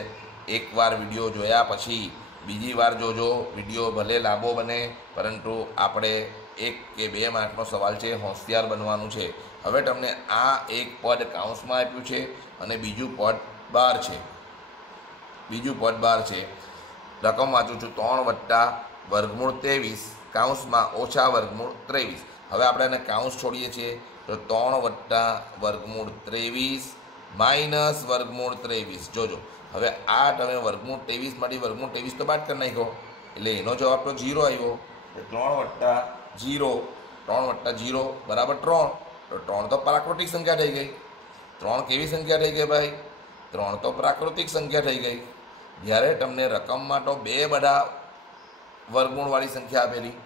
એકવાર વિડીયો જોયા પછી બીજી વાર જોજો. વિડીયો ભલે લાંબો બને, પરંતુ આપણે 1 કે 2 માર્કનો સવાલ છે, હોશિયાર બનવાનું છે. હવે તમને આ એક પદ કાઉન્સમાં આપ્યું છે અને બીજું પદ બહાર છે. રકમ વાંચું છું, 3 વત્તા વર્ગમૂળ 23 કાઉન્સમાં ઓછા વર્ગમૂળ 23. હવે આપણે એને કાઉન્સ છોડીએ છીએ તો 3 વત્તા વર્ગમૂળ 23 માઇનસ વર્ગમૂળ 23. જોજો, હવે આ તમે વર્ગમૂળ 23માંથી વર્ગમૂળ 23 તો બાદ કરી નાખ્યો, એટલે એનો જવાબ તો 0 આવ્યો. 3 વત્તા 0 બરાબર 3. તો 3 તો પ્રાકૃતિક સંખ્યા થઈ ગઈ. 3 કેવી સંખ્યા થઈ ગઈ ભાઈ? 3 તો પ્રાકૃતિક સંખ્યા થઈ ગઈ. જ્યારે તમને રકમમાં તો 2 બધા વર્ગમૂળવાળી સંખ્યા આપેલી,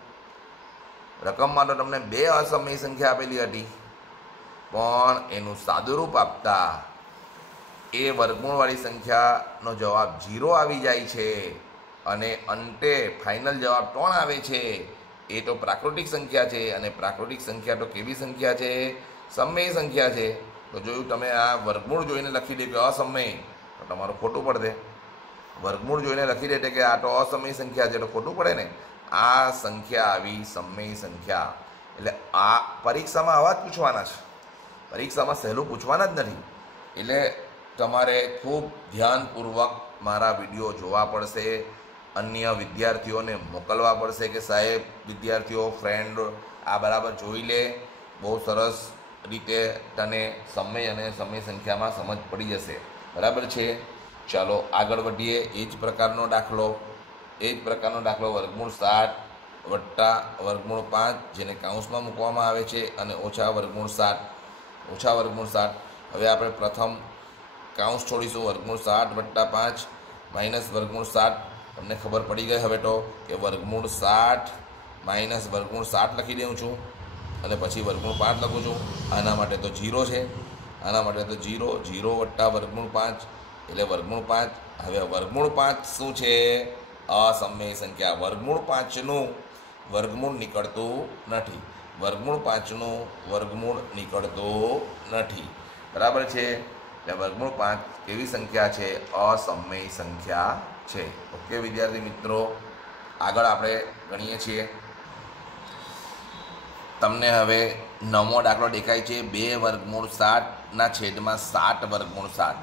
રકમમાં તો તમને 2 અસમય સંખ્યા આપેલી હતી, પણ એનું સાદુરૂપ આપતા એ વર્ગમૂળવાળી સંખ્યાનો જવાબ 0 આવી જાય છે અને અંતે ફાઇનલ જવાબ 3 આવે છે. એ તો પ્રાકૃતિક સંખ્યા છે, અને પ્રાકૃતિક સંખ્યા તો કેવી સંખ્યા છે? સમય સંખ્યા છે. તો જોયું તમે, આ વર્ગમૂળ જોઈને લખી દે કે અસમય, તો તમારું ખોટું પડે. વર્ગમૂળ જોઈને લખી દે કે આ તો અસમય સંખ્યા છે, તો ખોટું પડે ને. આ સંખ્યા આવી સમય સંખ્યા. એટલે આ પરીક્ષામાં આવા જ પૂછવાના છે, પરીક્ષામાં સહેલું પૂછવાના જ નથી. એટલે તમારે ખૂબ ધ્યાનપૂર્વક મારા વિડીયો જોવા પડશે, અન્ય વિદ્યાર્થીઓને મોકલવા પડશે કે સાહેબ, વિદ્યાર્થીઓ, ફ્રેન્ડ આ બરાબર જોઈ લે, બહુ સરસ રીતે તને સમય અને સમય સંખ્યામાં સમજ પડી જશે. બરાબર છે? ચાલો આગળ વધીએ. એ જ પ્રકારનો દાખલો વર્ગમૂળ 7 વત્તા વર્ગમૂળ 5, જેને કાઉન્સમાં મૂકવામાં આવે છે, અને ઓછા વર્ગમૂળ 7. હવે આપણે પ્રથમ કાઉન્સ છોડીશું. વર્ગમૂળ 7 વત્તા 5 માઇનસ વર્ગમૂળ 7. તમને ખબર પડી ગઈ હવે તો કે વર્ગમૂળ 7 માઇનસ વર્ગમૂળ 7 લખી દઉં છું, અને પછી વર્ગમૂળ 5 લખું છું. આના માટે તો 0 છે, 0 વત્તા વર્ગમૂળ 5 એટલે વર્ગમૂળ 5. હવે વર્ગમૂળ 5 શું છે? અસમય સંખ્યા. વર્ગમૂળ 5નું વર્ગમૂળ નીકળતું નથી. બરાબર છે? એટલે વર્ગમૂળ 5 કેવી સંખ્યા છે? અસમય સંખ્યા છે. ઓકે વિદ્યાર્થી મિત્રો, આગળ આપણે ગણીએ છીએ. તમને હવે 9મો દાખલો દેખાય છે. 2 વર્ગમૂળ 7 ના છેદમાં 7 વર્ગમૂળ 7.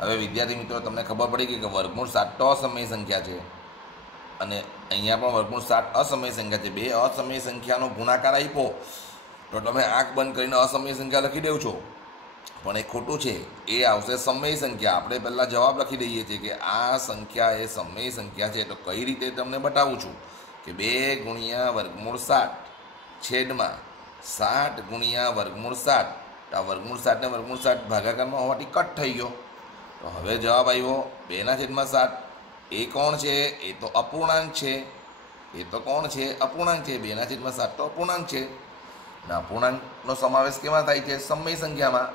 હવે વિદ્યાર્થી મિત્રો તમને ખબર પડી ગઈ કે વર્ગમૂળ 7 તો અસમય સંખ્યા છે અને અહીંયા પણ વર્ગમૂળ 7 અસમય સંખ્યા છે. બે અસમય સંખ્યાનો ગુણાકાર આપ્યો તો તમે આંખ બંધ કરીને અસમય સંખ્યા લખી દેવ છો, પણ એ ખોટું છે. એ આવશે સમય સંખ્યા. આપણે પહેલાં જવાબ લખી દઈએ છીએ કે આ સંખ્યા એ સમય સંખ્યા છે. તો કઈ રીતે તમને બતાવું છું કે 2 ગુણ્યા વર્ગમૂળ 7 છેદમાં 7 ગુણ્યા વર્ગમૂળ 7. આ વર્ગમૂળ 7 ને વર્ગમૂળ 7 ભાગાકારમાં હોવાથી કટ થઈ ગયો. તો હવે જવાબ આવ્યો 2/7. એ કોણ છે? એ તો અપૂર્ણાંક છે. એ તો કોણ છે? અપૂર્ણાંક છે. 2/7 તો અપૂર્ણાંક છે. અને અપૂર્ણાંકનો સમાવેશ કેમાં થાય છે? સમય સંખ્યામાં.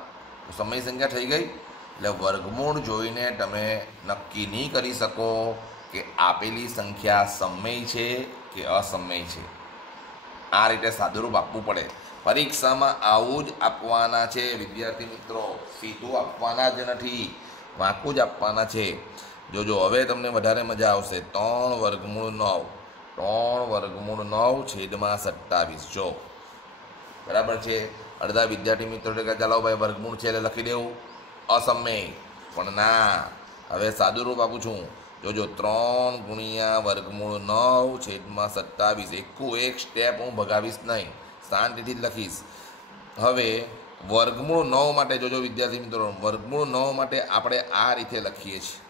તો સમય સંખ્યા થઈ ગઈ. એટલે વર્ગમૂળ જોઈને તમે નક્કી નહીં કરી શકો કે આપેલી સંખ્યા સમય છે કે અસમય છે. આ રીતે સાદુરૂપ આપવું પડે. પરીક્ષામાં આવું જ આપવાના છે વિદ્યાર્થી મિત્રો, સીધું આપવાના જ નથી, વાંકું જ આપવાના છે. જોજો હવે તમને વધારે મજા આવશે. 3/9 છેદમાં 27. જો બરાબર છે. અડધા વિદ્યાર્થી મિત્રો કે ચાલો ભાઈ વર્ગમૂળ છે એટલે લખી દેવું અસમય, પણ ના. હવે સાદું રૂપ આપું છું. જોજો 3 ગુણ્યા વર્ગમૂળ 9 છેદમાં 27. એકું એક સ્ટેપ હું ભગાવીશ નહીં, શાંતિથી જ લખીશ. હવે વર્ગમૂળ 9 માટે જોજો વિદ્યાર્થી મિત્રો, વર્ગમૂળ 9 માટે આપણે આ રીતે લખીએ છીએ.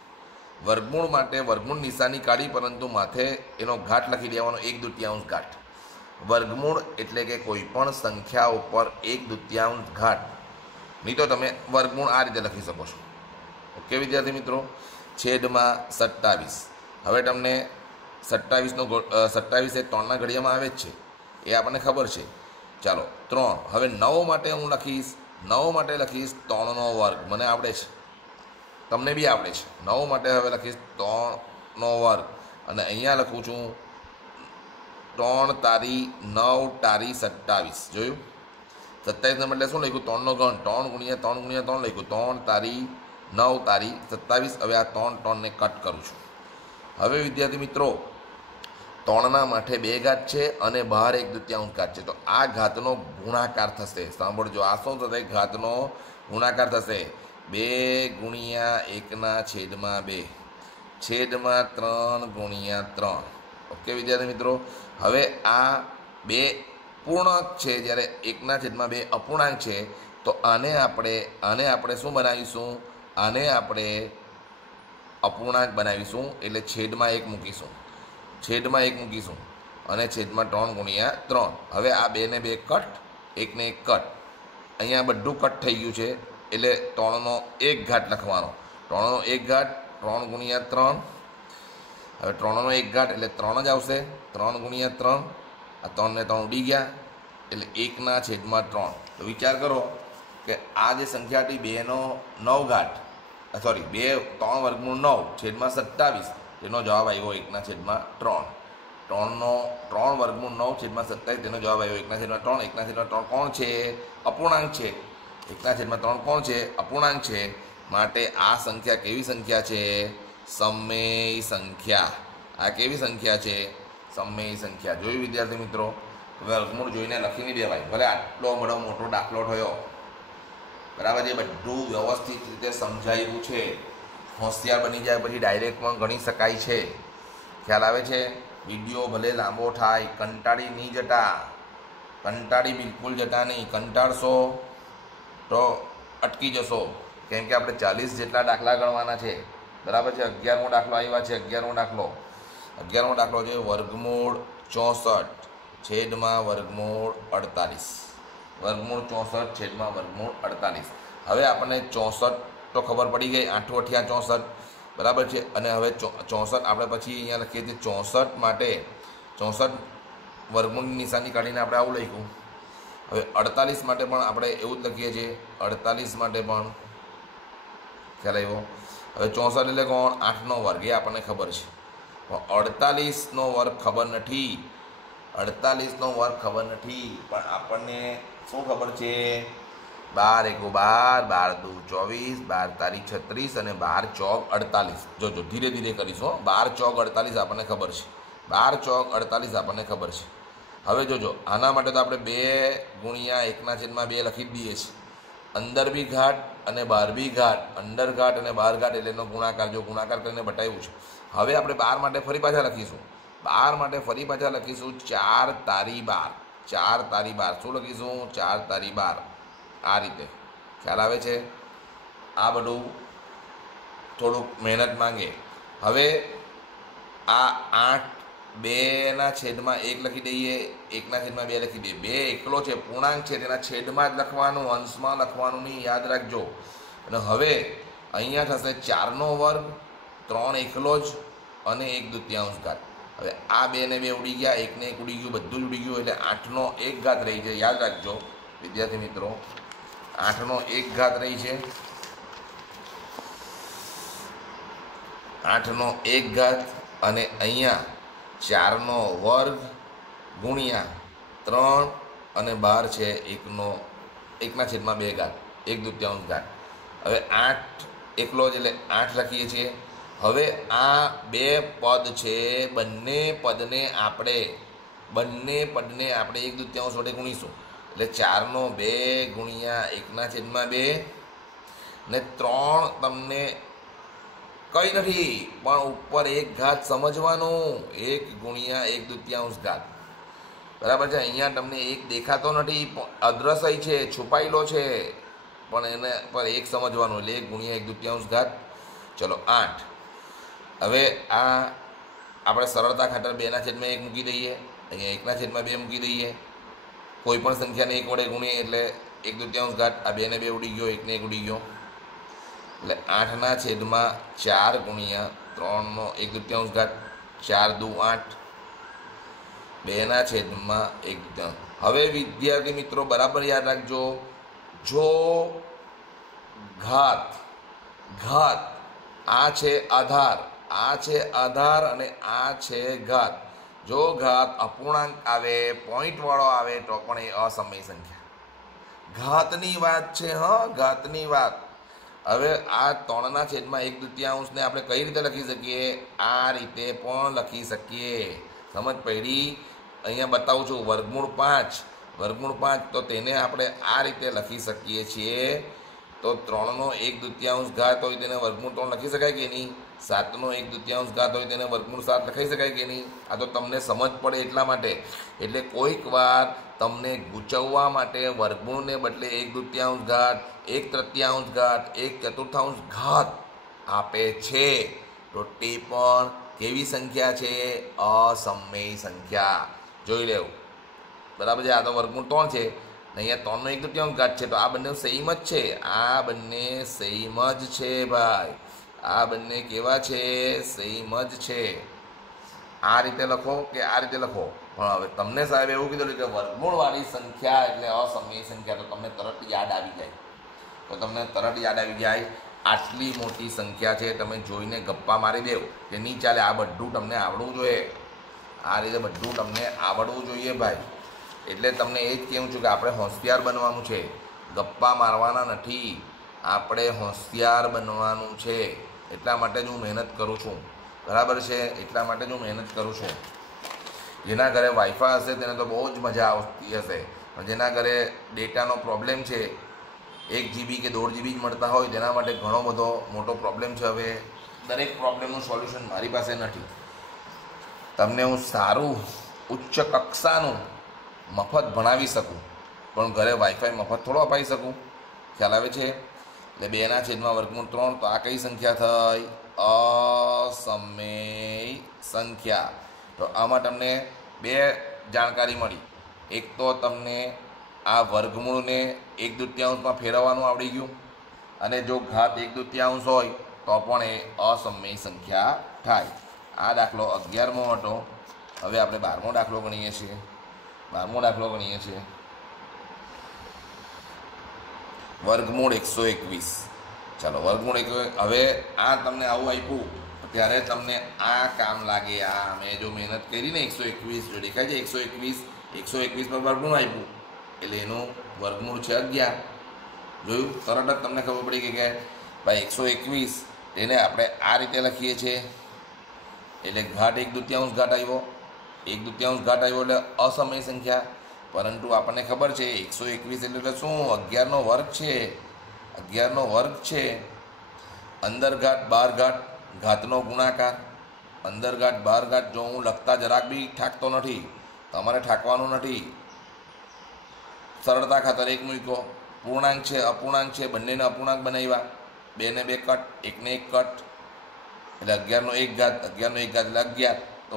વર્ગમૂળ માટે વર્ગમૂળ નિશાની કાઢી, પરંતુ માથે એનો ઘાટ લખી દેવાનો 1/2 ઘાટ. વર્ગમૂળ એટલે કે કોઈ પણ સંખ્યા ઉપર 1/2 ઘાટ. નહીં તો તમે વર્ગમૂળ આ રીતે લખી શકો છો. ઓકે વિદ્યાર્થી મિત્રો. છેદમાં 27. હવે તમને 27 એ 3ના ઘડિયામાં આવે જ છે, એ આપણને ખબર છે. ચાલો 3. હવે 9 માટે હું લખીશ 3નો વર્ગ. મને આવડે છે, તમને બી આવડે છે. 9 માટે હવે લખીશ 3નો વર્ગ. અને અહીંયા લખું છું 3 તારી 9 તારી 27. જોયું? 27 બદલે શું લખ્યું? 3નો ઘન. 3 ગુણ્યા 3 લખ્યું. 3 તારી 9 તારી 27. હવે આ 3 ને કટ કરું છું. હવે વિદ્યાર્થી મિત્રો 3ના માથે 2 ઘાત છે અને બહાર 1/2 ઘાત છે. તો આ ઘાતનો ગુણાકાર થશે. સાંભળજો, આ શું થશે? ઘાતનો ગુણાકાર થશે. 2 ગુણ્યા 1/2 છેદમાં 3 ગુણ્યા 3. ઓકે વિદ્યાર્થી મિત્રો. હવે આ 2 પૂર્ણાંક છે, જ્યારે 1/2 અપૂર્ણાંક છે. તો આને આપણે શું બનાવીશું? આને આપણે અપૂર્ણાંક બનાવીશું. એટલે છેદમાં 1 મૂકીશું અને છેદમાં 3 ગુણ્યા 3. હવે આ 2 ને 2 કટ, 1 ને 1 કટ. અહીંયા બધું કટ થઈ ગયું છે, એટલે 3નો 1 ઘાત લખવાનો. 3નો 1 ઘાત 3 ગુણ્યા 3. હવે 3નો 1 ઘાત એટલે 3 જ આવશે. 3 ગુણ્યા 3. આ 3 ને 3 ઉડી ગયા, એટલે 1/3. તો વિચાર કરો કે આ જે સંખ્યા હતી 2નો 9 ઘાત, સોરી 3 વર્ગમૂળ 9 છેદમાં 27, તેનો જવાબ આવ્યો 1/3. 3 વર્ગમૂળ 9 છેદમાં 27, તેનો જવાબ આવ્યો 1/3. 1/3 કોણ છે? અપૂર્ણાંક છે. 1/3 કોણ છે? અપૂર્ણાંક છે. માટે આ સંખ્યા કેવી સંખ્યા છે? સમય સંખ્યા. આ કેવી સંખ્યા છે? સમય સંખ્યા. જોયું વિદ્યાર્થી મિત્રો? વર્ગમૂળ જોઈને લખી નહીં દેવાય. ભલે આટલો બધો મોટો દાખલો થયો, બરાબર છે, બધું વ્યવસ્થિત રીતે સમજાયું છે. હોશિયાર બની જાય પછી ડાયરેક્ટમાં ગણી શકાય છે. ખ્યાલ આવે છે? વિડીયો ભલે લાંબો થાય, કંટાળી નહીં જતા, બિલકુલ જતા નહીં. કંટાળશો તો અટકી જશો, કેમ કે આપણે 40 જેટલા દાખલા ગણવાના છે. બરાબર છે? 11મો દાખલો આવ્યા છે. 11મો દાખલો છે વર્ગમૂળ 64 છેદમાં વર્ગમૂળ 48. વર્ગમૂળ 64 છેદમાં વર્ગમૂળ 48. હવે આપણને 64 તો ખબર પડી ગઈ, 8 × 8 = 64. બરાબર છે? અને હવે 64 આપણે પછી અહીંયા લખીએ છીએ 64 માટે 64 વર્ગમૂળની નિશાની કાઢીને આપણે આવું લખ્યું. હવે 48 માટે પણ આપણે એવું જ લખીએ છીએ. 48 માટે પણ ખ્યાલ આવ્યો? હવે 64 એટલે કોણ? 8નો વર્ગ. એ આપણને ખબર છે, પણ 48નો વર્ગ ખબર નથી. 48નો વર્ગ ખબર નથી, પણ આપણને શું ખબર છે? 12 × 1 = 12, 12 × 2 = 24, 12 તારીખ 36 અને 12 ચોક 48. જોજો ધીરે ધીરે કરીશું. 12 ચોક 48 આપણને ખબર છે. 12 ચોક 48 આપણને ખબર છે. હવે જોજો, આના માટે તો આપણે 2 ગુણ્યા 1/2 લખી જ દઈએ છીએ. અંદર બી ઘાટ અને બહાર બી ઘાટ, અંડર ઘાટ અને બહાર ઘાટ એટલે એનો ગુણાકાર જો ગુણાકાર કરીને બતાવ્યું છે. હવે આપણે 12 માટે ફરી પાછા લખીશું. 12 માટે ફરી પાછા લખીશું 4 તારી 12. 4 તારી 12 શું લખીશું? 4 તારી 12. આ રીતે ખ્યાલ આવે છે? આ બધું થોડુંક મહેનત માંગે. હવે આ 8 2/1 લખી દઈએ, 1/2 લખી દઈએ. 2 એકલો છે, પૂર્ણાંક છે, તેના છેદમાં જ લખવાનું, અંશમાં લખવાનું નહીં, યાદ રાખજો. અને હવે અહીંયા થશે 4નો વર્ગ, 3 એકલો જ અને 1/2 ઘાત. હવે આ 2 ને 2 ઉડી ગયા, 1 ને 1 ઉડી ગયું, બધું જ ઉડી ગયું એટલે 8નો 1 ઘાત રહી છે. યાદ રાખજો વિદ્યાર્થી મિત્રો, 8નો 1 ઘાત રહી છે. 8નો 1 ઘાત અને અહીંયા 4નો વર્ગ ગુણ્યા 3 અને 12 છે 1/2 ઘાત, 1/2 ઘાત. હવે 8 એકલો જ એટલે 8 લખીએ છીએ. હવે આ 2 પદ છે, બંને પદને આપણે 1/2 વડે ગુણીશું એટલે 4નો 2 ગુણ્યા 1/2 ને 3 તમને કંઈ નથી પણ ઉપર 1 ઘાત સમજવાનું, 1 ગુણ્યા 1/2 ઘાત. બરાબર છે? અહીંયા તમને 1 દેખાતો નથી, અદ્રશ્ય છે, છુપાયેલો છે, પણ એને પર 1 સમજવાનું એટલે 1 ગુણ્યા 1/2 ઘાત. ચલો 8. હવે આ આપણે સરળતા ખાતર 2/1 મૂકી દઈએ, અહીંયા 1/2 મૂકી દઈએ. કોઈ પણ સંખ્યાને 1 વડે ગુણીએ એટલે 1/2 ઘાત. આ 2 ને 2 ઉડી ગયો, 1 ને 1 ઉડી ગયો એટલે 8/4 ગુણ્યા 3નો 1/2 ઘાત, 4 દુ 8, 2/1. હવે વિદ્યાર્થી મિત્રો બરાબર યાદ રાખજો, જો ઘાત આ છે આધાર, આ છે આધાર અને આ છે ઘાત. જો ઘાત અપૂર્ણાંક આવે, પોઈન્ટવાળો આવે તો પણ એ અસમય સંખ્યા. ઘાતની વાત છે, હા ઘાતની વાત. હવે આ 3/1/2 ને આપણે કઈ રીતે લખી શકીએ? આ રીતે પણ લખી શકીએ. સમજ પડી? અહીંયા બતાવું છું. વર્ગમૂળ 5 તો તેને આપણે આ રીતે લખી શકીએ છીએ. તો 3નો 1/2 ઘાત હોય તેને વર્ગમૂળ 3 લખી શકાય કે નહીં? 7નો 1/2 ઘાત હોય તેને વર્ગમૂળ 7 લખાઈ શકાય કે નહીં? આ તો તમને સમજ પડે એટલા માટે. એટલે કોઈક વાર તમને ગૂંચવવા માટે વર્ગમૂળને બદલે 1/2 ઘાત, 1/3 ઘાત, 1/4 ઘાત આપે છે. તો તે પણ કેવી સંખ્યા છે? અસમય સંખ્યા. જોઈ લેવું. બરાબર છે? આ તો વર્ગમૂળ 3 છે, અહીંયા 3નો 1/2 ઘાત છે, તો આ બંને સેમ જ છે. આ બંને સેમ જ છે ભાઈ. આ બંને કેવા છે? સેમ જ છે. આ રીતે લખો કે આ રીતે લખો, પણ હવે તમને સાહેબ એવું કીધું કે વર્ગમૂળવાળી સંખ્યા એટલે અસમય સંખ્યા, તો તમને તરત યાદ આવી જાય. આટલી મોટી સંખ્યા છે, તમે જોઈને ગપ્પા મારી દેવ કે નહીં ચાલે. આ બધું તમને આવડવું જોઈએ. આ રીતે બધું તમને આવડવું જોઈએ ભાઈ. એટલે તમને એ જ કહેવું છું કે આપણે હોશિયાર બનવાનું છે, ગપ્પા મારવાના નથી. આપણે હોશિયાર બનવાનું છે. એટલા માટે જ હું મહેનત કરું છું. બરાબર છે? એટલા માટે જ હું મહેનત કરું છું. જેના ઘરે વાઈફાઈ હશે તેને તો બહુ જ મજા આવતી હશે, પણ જેના ઘરે ડેટાનો પ્રોબ્લેમ છે, 1 GB કે 1.5 GB જ મળતા હોય, તેના માટે ઘણો બધો મોટો પ્રોબ્લેમ છે. હવે દરેક પ્રોબ્લેમનું સોલ્યુશન મારી પાસે નથી. તમને હું સારું ઉચ્ચ કક્ષાનું મફત ભણાવી શકું, પણ ઘરે વાઈફાઈ મફત થોડો અપાઈ શકું. ખ્યાલ આવે છે? એટલે 2/3 તો આ કઈ સંખ્યા થઈ? અસમય સંખ્યા. તો આમાં તમને 2 જાણકારી મળી. એક તો તમને આ વર્ગમૂળને 1/2 ફેરવવાનું આવડી ગયું, અને જો ઘાત 1/2 હોય તો પણ એ અસમય સંખ્યા થાય. આ દાખલો 11મો હતો. હવે આપણે 12મો દાખલો ગણીએ છીએ. વર્ગમૂળ 121. ચાલો વર્ગમૂળ 121. હવે આ તમને આવું આપ્યું ત્યારે તમને આ કામ લાગે. આ મેં જો મહેનત કરી ને 121 જો દેખાય છે 121 પર વર્ગમૂળ આપ્યું એટલે એનું વર્ગમૂળ છે 11. જોયું? તરત જ તમને ખબર પડી કે ભાઈ 121 એને આપણે આ રીતે લખીએ છીએ એટલે ઘાત 1/2 ઘાત આવ્યો. 1/2 ઘાત આવ્યો એટલે અસમય સંખ્યા. પરંતુ આપણને ખબર છે 121 એટલે શું? 11નો વર્ગ છે. 11નો વર્ગ છે. અંદર ઘાત બહાર ઘાત, ઘાતનો ગુણાકાર. અંદર ઘાત બહાર ઘાત. જો હું લખતા જરાક બી ઠાકતો નથી, તમારે ઠાકવાનું નથી. સરળતા ખાતર એક મૂક્યો. પૂર્ણાંક છે અપૂર્ણાંક છે, બંનેને અપૂર્ણાંક બનાવ્યા. 2 ને 2 કટ, 1 ને 1 કટ, એટલે 11નો 1 ઘાત. 11નો 1 ઘાત એટલે 11. તો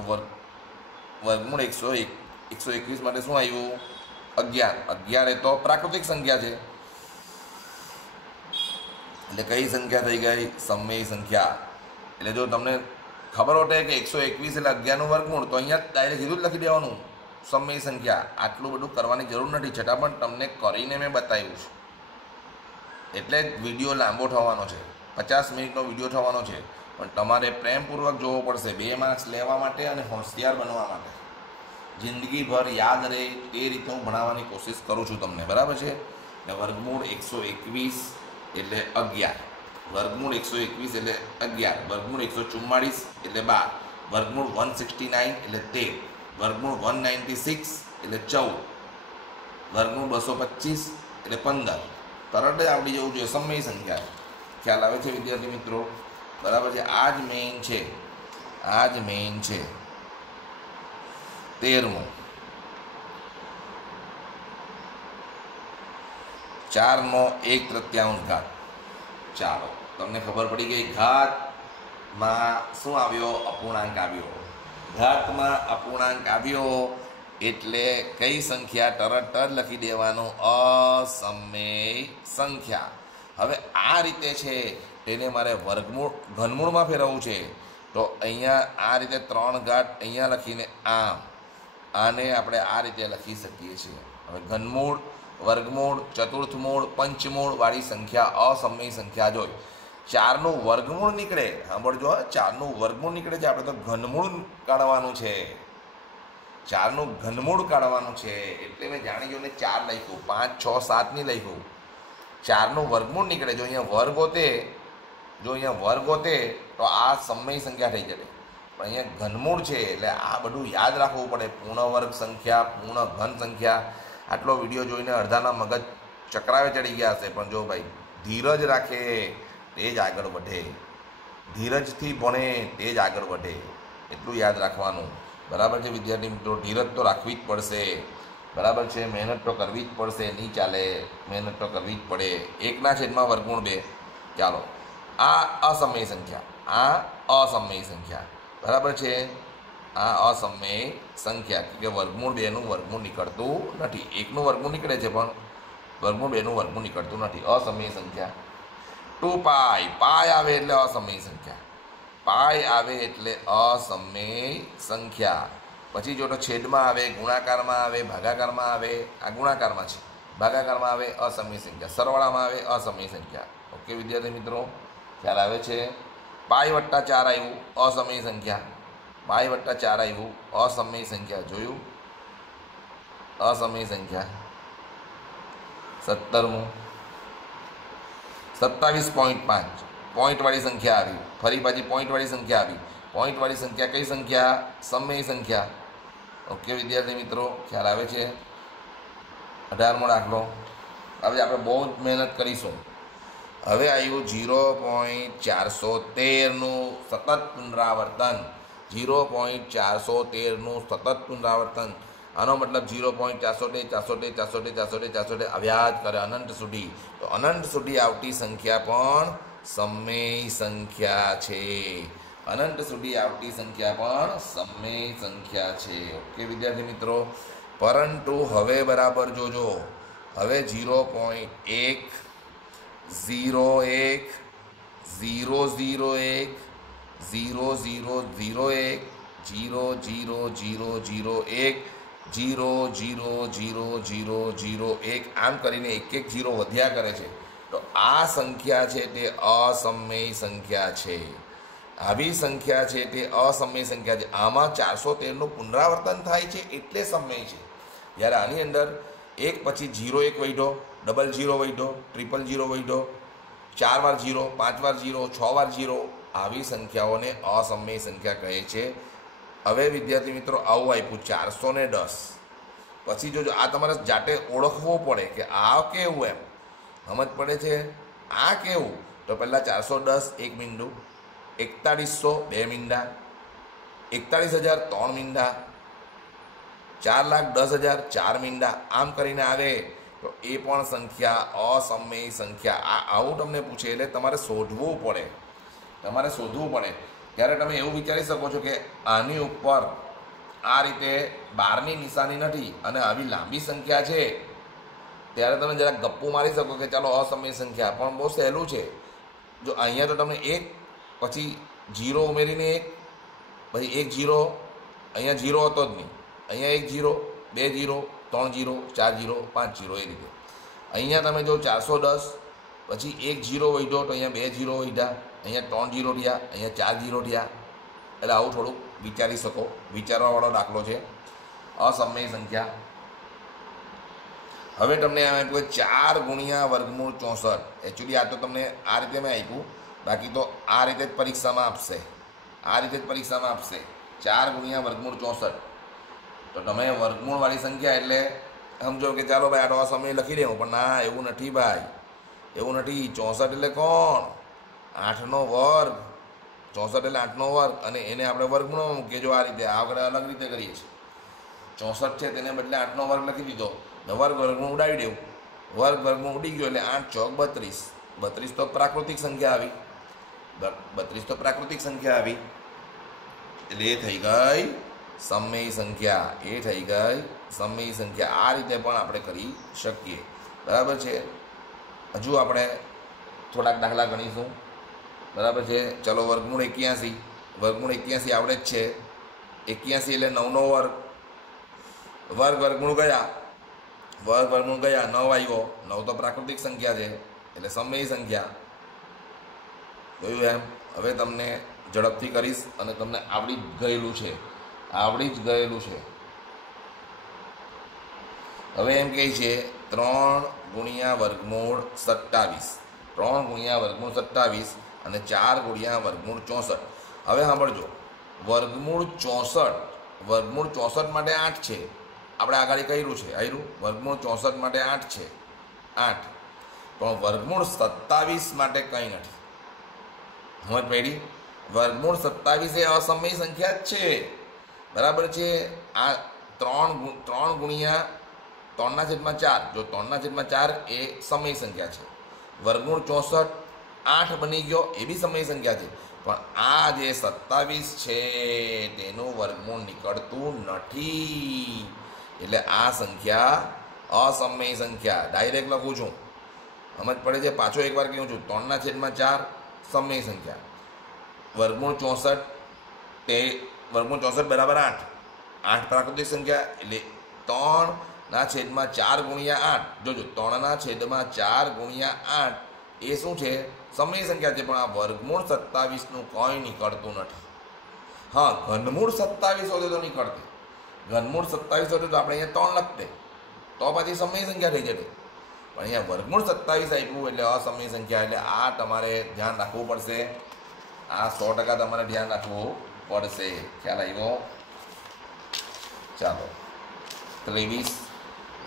વર્ગમૂળ 121 માટે શું આવ્યું? 11. 11 એ તો પ્રાકૃતિક સંખ્યા છે, એટલે કઈ સંખ્યા થઈ ગઈ? સમય સંખ્યા. એટલે જો તમને ખબર હોતે કે 121 એટલે 11નું વર્ગમૂળ, તો અહીંયા ડાયરેક્ટ સીધું જ લખી દેવાનું સમય સંખ્યા. આટલું બધું કરવાની જરૂર નથી, છતાં પણ તમને કરીને મેં બતાવ્યું છે. એટલે જ વિડીયો લાંબો થવાનો છે, 50 મિનિટનો વિડીયો થવાનો છે, પણ તમારે પ્રેમપૂર્વક જોવો પડશે. 2 માર્ક્સ લેવા માટે અને હોશિયાર બનવા માટે, જિંદગીભર યાદ રહે તે રીતે હું ભણાવવાની કોશિશ કરું છું તમને, બરાબર છે? ને વર્ગમૂળ 121 એટલે 11, વર્ગમૂળ 121 એટલે 11, વર્ગમૂળ 144 એટલે 12, વર્ગમૂળ 169 એટલે 13, વર્ગમૂળ 196 એટલે 14, વર્ગમૂળ 225 એટલે 15. તરત જ આવડી જવું જોઈએ સમય સંખ્યા. ખ્યાલ આવે છે વિદ્યાર્થી મિત્રો? બરાબર છે? આ જ મેઇન છે, આ જ મેઇન છે. 13મો, 4નો 1/3 ઘાત. ચાલો, તમને ખબર પડી ગઈ. ઘાતમાં શું આવ્યો? અપૂર્ણાંક આવ્યો. ઘાતમાં અપૂર્ણાંક આવ્યો એટલે કઈ સંખ્યા? તરત જ લખી દેવાનું અસમય સંખ્યા. હવે આ રીતે છે તેને મારે વર્ગમૂળ ઘનમૂળમાં ફેરવવું છે, તો અહીંયા આ રીતે 3 ઘાત અહીંયા લખીને આને આપણે આ રીતે લખી શકીએ છીએ. હવે ઘનમૂળ, વર્ગમૂળ, ચતુર્થમૂળ, પંચમૂળ વાળી સંખ્યા અસમય સંખ્યા જોઈ. 4નું વર્ગમૂળ નીકળે, સાંભળજો, 4નું વર્ગમૂળ નીકળે છે. આપણે તો ઘનમૂળ કાઢવાનું છે, 4નું ઘનમૂળ કાઢવાનું છે, એટલે મેં જાણી જોઈને 4 લખ્યું, 5, 6, 7 નહીં લખ્યું. 4નું વર્ગમૂળ નીકળે. જો અહીંયા વર્ગ હોતે તો આ સમય સંખ્યા થઈ જશે, પણ અહીંયા ઘનમૂળ છે એટલે આ બધું યાદ રાખવું પડે. પૂર્ણ વર્ગ સંખ્યા, પૂર્ણ ઘન સંખ્યા. આટલો વિડીયો જોઈને અડધાના મગજ ચક્રાવે ચડી ગયા હશે, પણ જો ભાઈ ધીરજ રાખે તે જ આગળ વધે, ધીરજથી ભણે તે જ આગળ વધે, એટલું યાદ રાખવાનું. બરાબર છે વિદ્યાર્થી મિત્રો? ધીરજ તો રાખવી જ પડશે, બરાબર છે? મહેનત તો કરવી જ પડશે, નહીં ચાલે, મહેનત તો કરવી જ પડે. 1/2. ચાલો, આ અસમય સંખ્યા, આ અસમય સંખ્યા, બરાબર છે? આ અસમય સંખ્યા કે વર્ગમૂળ 2નું વર્ગમૂળ નીકળતું નથી. 1નું વર્ગમૂળ નીકળે છે, પણ વર્ગમૂળ 2નું વર્ગમૂળ નીકળતું નથી. અસમય સંખ્યા. 2π, પાય આવે એટલે અસમય સંખ્યા, પાય આવે એટલે અસમય સંખ્યા. પછી જો તો છેદમાં આવે, ગુણાકારમાં આવે, ભાગાકારમાં આવે, આ ગુણાકારમાં છે, ભાગાકારમાં આવે અસમય સંખ્યા, સરવાળામાં આવે અસમય સંખ્યા. ઓકે વિદ્યાર્થી મિત્રો, ખ્યાલ આવે છે? પાય વત્તા 4 આવ્યું અસમય સંખ્યા, પાય વત્તા 4 આવ્યું અસમય સંખ્યા. જોયું? અસમય સંખ્યા. 17મું, 27.5, પોઈન્ટવાળી સંખ્યા આવી. ફરી પાછી પોઈન્ટવાળી સંખ્યા આવી. પોઈન્ટવાળી સંખ્યા કઈ સંખ્યા? સમય સંખ્યા. ઓકે વિદ્યાર્થી મિત્રો, ખ્યાલ આવે છે? 18મો દાખલો. હવે આપણે બહુ જ મહેનત કરીશું. હવે આવ્યું 0.413નું સતત પુનરાવર્તન. 0.413નું સતત પુનરાવર્તન. આનો મતલબ 0.413, 413, 413, 413, 413 આવ્યા જ કરે અનંત સુધી. તો અનંત સુધી આવતી સંખ્યા પણ સમય સંખ્યા છે. અનંત સુધી આવતી સંખ્યા પણ સમય સંખ્યા છે. ઓકે વિદ્યાર્થી મિત્રો, પરંતુ હવે બરાબર જોજો. હવે 0.1, 0.1, 0.001, 0.001, 0.00001, 0.00001, આમ કરીને એક 0 વધ્યા કરે છે. તો આ સંખ્યા છે તે અસમય સંખ્યા છે. આવી સંખ્યા છે તે અસમય સંખ્યા છે. આમાં 413નું પુનરાવર્તન થાય છે એટલે સમય છે. જ્યારે આની અંદર 1 પછી 0 1 વધ્યો, 00 વધ્યો, 000 વધ્યો, 4 વાર 0, 5 વાર 0, 6 વાર 0, આવી સંખ્યાઓને અસમય સંખ્યા કહે છે. હવે વિદ્યાર્થી મિત્રો આવું આપ્યું 410. પછી જોજો આ તમારે જાતે ઓળખવો પડે કે આ કેવું એમ સમજ પડે છે આ કેવું. તો પહેલાં 410 1 મીંડું, 4100 2 મીંડા, 41,000 3 મીંડા, 4,10,000 4 મીંડા, આમ કરીને આવે તો એ પણ સંખ્યા અસમયી સંખ્યા. આવું તમને પૂછે એટલે તમારે શોધવું પડે. ત્યારે તમે એવું વિચારી શકો છો કે આની ઉપર આ રીતે 12ની નિશાની નથી અને આવી લાંબી સંખ્યા છે, ત્યારે તમે જરાક ગપ્પુ મારી શકો કે ચાલો અસમયી સંખ્યા, પણ બહુ સહેલું છે. જો અહીંયા તો તમને 1 પછી 0 ઉમેરીને 1 પછી 1 0, અહીંયા 0 હતો જ નહીં, અહીંયા 1 0 2 0 3 0 4 0 5 0 એ રીતે. અહીંયા તમે જો 410 પછી 1 0 વધ્યો તો અહીંયા 2 0 વધ્યા, અહીંયા 3 0 થયા, અહીંયા 4 0 થયા. એટલે આવું થોડુંક વિચારી શકો, વિચારવાવાળો દાખલો છે અસમયી સંખ્યા. હવે તમને એમ આપ્યું 4 ગુણ્યા વર્ગમૂળ 64. એકચ્યુઅલી આ તો તમને આ રીતે મેં આપ્યું, બાકી તો આ રીતે જ પરીક્ષામાં આપશે, 4 ગુણ્યા વર્ગમૂળ 64. તો તમે વર્ગમૂળવાળી સંખ્યા એટલે સમજો કે ચાલો ભાઈ આટલો અસમયી લખી દેવું, પણ ના એવું નથી ભાઈ, એવું નથી. 64 એટલે કોણ? 8નો વર્ગ. 64 એટલે 8નો વર્ગ, અને એને આપણે વર્ગમૂળમાં મૂકીએ. જો આ રીતે આપણે અલગ રીતે કરીએ છીએ. 64 છે તેને બદલે 8નો વર્ગ લખી દીધો, વર્ગમૂળ ઉડાવી દેવું. વર્ગમૂળ ઉડી ગયો એટલે 8 ચોક 32. 32 તો પ્રાકૃતિક સંખ્યા આવી, 32 તો પ્રાકૃતિક સંખ્યા આવી, એટલે એ થઈ ગઈ સમયી સંખ્યા. આ રીતે પણ આપણે કરી શકીએ. બરાબર છે. હજુ આપણે થોડાક દાખલા ગણીશું. બરાબર છે. ચલો વર્ગમૂળ 81. આવડે જ છે. 81 એટલે 9નો વર્ગ. વર્ગમૂળ ગયા 9 આવ્યો. 9 તો પ્રાકૃતિક સંખ્યા છે એટલે સમયી સંખ્યા. જોયું એમ. હવે તમને ઝડપથી કરીશ અને તમને આવડી જ ગયેલું છે. હવે એમ કહે છે 3 ગુણ્યા વર્ગમૂળ 27 અને 4 ગુણ્યા વર્ગમૂળ 64. હવે સાંભળજો, વર્ગમૂળ 64 માટે 8 છે. આપણે આગળ કર્યું છે, વર્ગમૂળ 64 માટે 8 છે, 8. પણ વર્ગમૂળ 27 માટે કંઈ નથી. સમજ પડી? વર્ગમૂળ 27 એ અસમયી સંખ્યા જ છે. બરાબર છે. આ 3 ગુણ્યા 3/4. જો 3/4 એ સમયી સંખ્યા છે. વર્ગમૂળ 64 8 બની ગયો, એ બી સમયી સંખ્યા છે. પણ આ જે 27 છે તેનું વર્ગમૂળ નીકળતું નથી, એટલે આ સંખ્યા અસમયી સંખ્યા. ડાયરેક્ટ લખું છું, સમજ પડે છે. પાછો એકવાર કહું છું, 3/4 સમયી સંખ્યા. વર્ગમૂળ 64 તે વર્ગમૂળ 64 બરાબર 8 પ્રાકૃતિક સંખ્યા, એટલે 3/4 ગુણ્યા 8. જોજો 3/4 ગુણ્યા 8 એ શું છે? સમયી સંખ્યા છે. પણ આ વર્ગમૂળ 27નું કંઈ નીકળતું નથી. હા, ઘનમૂળ 27 હોતે તો નીકળતે. ઘનમૂળ 27 હોતે તો આપણે અહીંયા 3 લખતે, તો પછી સમયી સંખ્યા થઈ જતે. પણ અહીંયા વર્ગમૂળ 27 આપ્યું એટલે અસમયી સંખ્યા. એટલે આ તમારે ધ્યાન રાખવું પડશે. આ 100% તમારે ધ્યાન રાખવું પડશે. ખ્યાલ આવ્યો? ચાલો 23.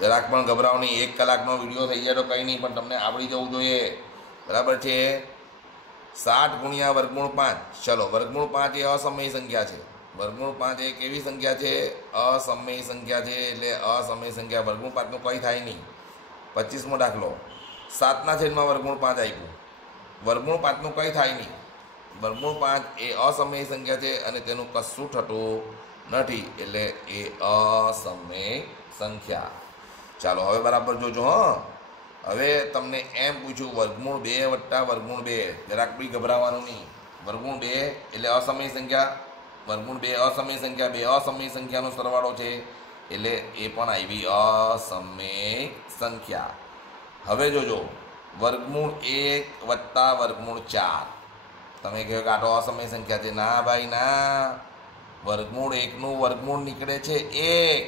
જરાક પણ ગભરાવ નહીં. 1 કલાકનો વિડીયો થઈ જાય તો કંઈ નહીં, પણ તમને આવડી જવું જોઈએ. બરાબર છે. 60 ગુણ્યા વર્ગમૂળ 5. ચલો, વર્ગમૂળ 5 એ અસમયી સંખ્યા છે. વર્ગમૂળ 5 એ કેવી સંખ્યા છે? અસમયી સંખ્યા છે. એટલે અસમયી સંખ્યા. વર્ગમૂળ 5નું કંઈ થાય નહીં. 25મો દાખલો. 7/વર્ગમૂળ 5 આપ્યું. વર્ગમૂળ 5નું કંઈ થાય નહીં. વર્ગમૂળ 5 એ અસમયી સંખ્યા છે અને તેનું કશું થતું નથી, એટલે એ અસમયી સંખ્યા. ચાલો હવે બરાબર જોજો. હવે તમને એમ પૂછ્યું વર્ગમૂળ 2 વત્તા વર્ગમૂળ 2. જરાક બી ગભરાવાનું નહીં. વર્ગમૂળ 2 એટલે અસમયી સંખ્યા. વર્ગમૂળ 2 અસમયી સંખ્યા. 2 અસમયી સંખ્યાનો સરવાળો છે, એટલે એ પણ આવી અસમયી સંખ્યા. હવે જોજો, વર્ગમૂળ 1 વત્તા વર્ગમૂળ 4. તમે કહો કે આ તો અસમયી સંખ્યા છે. ના ભાઈ ના. વર્ગમૂળ 1નું વર્ગમૂળ નીકળે છે 1,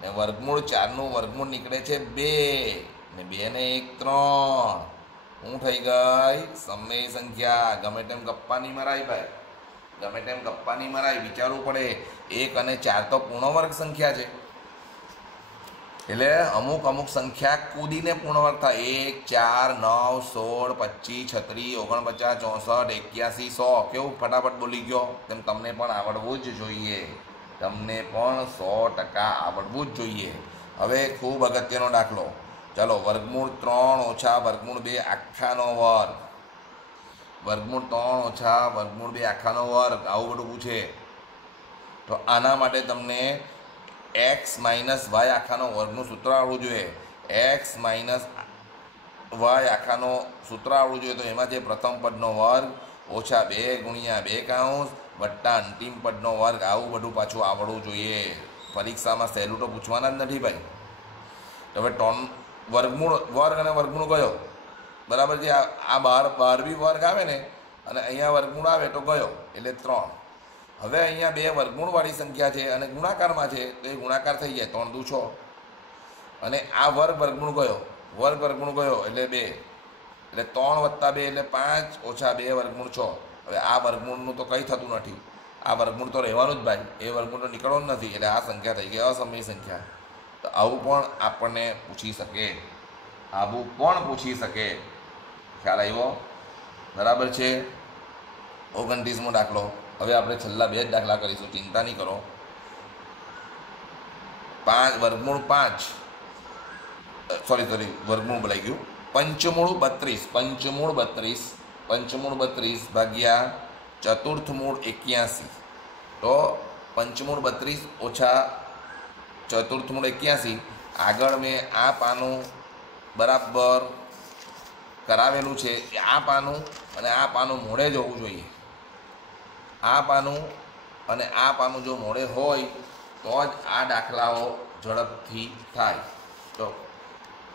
ને વર્ગમૂળ 4નું વર્ગમૂળ નીકળે છે 2, ને 2 ને 1 3. શું થઈ ગઈ? સમયી સંખ્યા. ગમે તેમ ગપ્પા નહીં મરાય ભાઈ, ગમે તેમ ગપ્પા નહીં મરાય. વિચારવું પડે. 1 અને 4 તો પૂર્ણ વર્ગ સંખ્યા છે. એટલે અમુક અમુક સંખ્યા કૂદીને પૂર્ણ વર્ગ થાય. 1 4 9 16 25 36 49 64 81 100. કેવું ફટાફટ બોલી ગયો? તેમ તમને પણ આવડવું જ જોઈએ. તમને પણ 100% આવડવું જ જોઈએ. હવે ખૂબ અગત્યનો દાખલો. ચાલો, વર્ગમૂળ 3 ઓછા વર્ગમૂળ 2 આખાનો વર્ગ. વર્ગમૂળ 3 ઓછા વર્ગમૂળ 2 આખાનો વર્ગ, આવું બધું પૂછે. તો આના માટે તમને એક્સ માઇનસ વાય આખાનો વર્ગનું સૂત્ર આવડવું જોઈએ. એક્સ માઇનસ વાય આખાનો સૂત્ર આવડવું જોઈએ. તો એમાં જે પ્રથમ પદનો વર્ગ ઓછા 2 ગુણ્યા 2 કાઉન્સ વત્તા અંતિમ પદનો વર્ગ, આવું બધું પાછું આવડવું જોઈએ. પરીક્ષામાં સહેલું તો પૂછવાના જ નથી ભાઈ. હવે વર્ગમૂળ વર્ગ અને વર્ગમૂળ ગયો બરાબર છે. આ બાર બી વર્ગ આવે ને અને અહીંયા વર્ગમૂળ આવે તો ગયો એટલે 3. હવે અહીંયા 2 વર્ગમૂળવાળી સંખ્યા છે અને ગુણાકારમાં છે તો એ ગુણાકાર થઈ જાય. 3 દુ 6 અને આ વર્ગમૂળ ગયો, વર્ગમૂળ ગયો એટલે 2 એટલે 3 વત્તા 2 એટલે 5 ઓછા 2 વર્ગમૂળ 6. હવે આ વર્ગમૂળનું તો કંઈ થતું નથી. આ વર્ગમૂળ તો રહેવાનું જ ભાઈ. એ વર્ગમૂળ તો નીકળવાનું નથી એટલે આ સંખ્યા થઈ ગઈ અસમય સંખ્યા. તો આવું પણ આપણને પૂછી શકે. આવું પણ પૂછી શકે. ખ્યાલ આવ્યો? બરાબર છે. 29મો દાખલો. હવે આપણે છેલ્લા 2 જ દાખલા કરીશું, ચિંતા નહીં કરો. 5 વર્ગમૂળ બોલાઈ ગયું. પંચમૂળ 32 ભાગ્યા ચતુર્થમૂળ 81. તો પંચમૂળ 32 ઓછા ચતુર્થમૂળ 81. આગળ મેં આ પાનું બરાબર કરાવેલું છે. આ પાનું અને આ પાનું મોડે જ હોવું જોઈએ. આ પાનું અને આ પાનું જો મોડે હોય તો જ આ દાખલાઓ ઝડપથી થાય. તો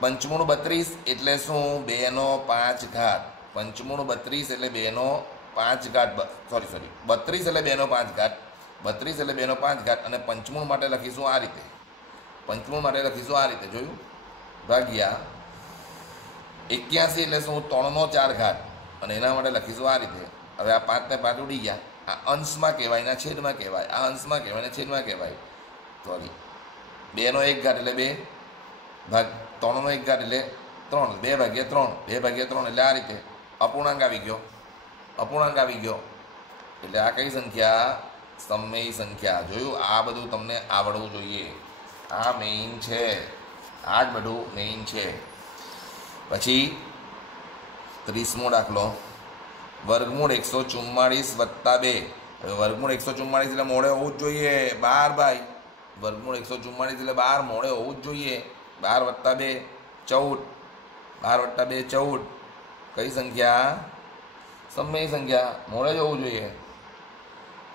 પંચમૂળ 32 એટલે શું? 2/5 ઘાત. પંચમૂળ 32 એટલે 2/5 ઘાત. 32 એટલે 2/5 ઘાત. 32 એટલે 2/5 ઘાત. અને પંચમૂળ માટે લખીશું આ રીતે. જોયું? ભાગ્યા 81 એટલે શું? 3/4 ઘાત. અને એના માટે લખીશું આ રીતે. હવે આ 5 ને 5 ઉડી ગયા. આ અંશમાં કહેવાય ને છેદમાં કહેવાય. આ અંશમાં કહેવાય ને છેદમાં કહેવાય. 2/1 ઘાત એટલે 2 ભાગ 3/1 ઘાત એટલે 3. 2/3 એટલે આ રીતે અપૂર્ણાંક આવી ગયો. એટલે આ કઈ સંખ્યા? સમય સંખ્યા. જોયું? આ બધું તમને આવડવું જોઈએ. આ મેઇન છે. આ જ બધું મેઇન છે. પછી 30મો દાખલો. વર્ગમૂળ 144 વત્તા 2. હવે વર્ગમૂળ 144 એટલે મોડે હોવું જ જોઈએ 12 ભાઈ. વર્ગમૂળ 144 એટલે 12 મોડે હોવું જ જોઈએ. 12 વત્તા 2 14. 12 વત્તા 2 14. કઈ સંખ્યા? સમય સંખ્યા. મોડે જ હોવું જોઈએ.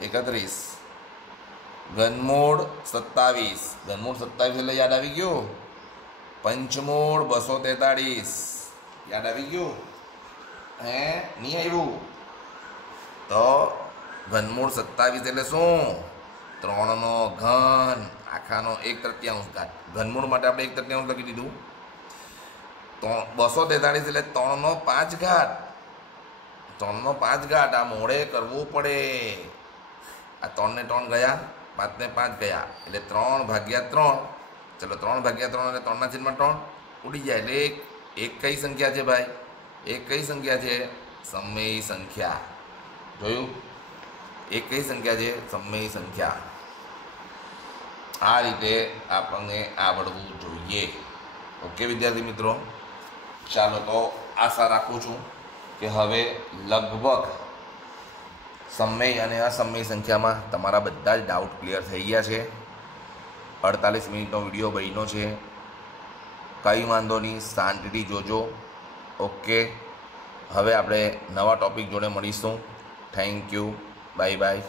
31. ઘનમૂળ 27 એટલે યાદ આવી ગયું. પંચમૂળ 243 યાદ આવી ગયું? નહીં આવ્યું? તો ઘનમૂળ 27 એટલે શું? 3નો ઘન આખાનો 1/3 ઘાત. ઘનમૂળ માટે આપણે 1/3 લખી દીધું. 243 એટલે 3/5 ઘાત. 3/5 ઘાત. આ મોડે કરવું પડે. આ 3 ને 3 ગયા, 5 ને 5 ગયા એટલે 3/3. ચલો 3/3 એટલે 3/3 ઉડી જાય એટલે એક કઈ સંખ્યા છે ભાઈ? એક કઈ સંખ્યા છે? સમય સંખ્યા. જોયું? એક કઈ સંખ્યા છે? સમય સંખ્યા. આ રીતે આપણને આવડવું જોઈએ. ઓકે વિદ્યાર્થી મિત્રો, ચાલો તો આશા રાખું છું કે હવે લગભગ સમય અને અસમય સંખ્યામાં તમારા બધા જ ડાઉટ ક્લિયર થઈ ગયા છે. 48 મિનિટનો વિડીયો બન્યો છે. કંઈ વાંધો નહીં, શાંતિથી જોજો. ઓકે, હવે આપણે નવા ટૉપિક જોડે મળીશું. Thank you. Bye bye.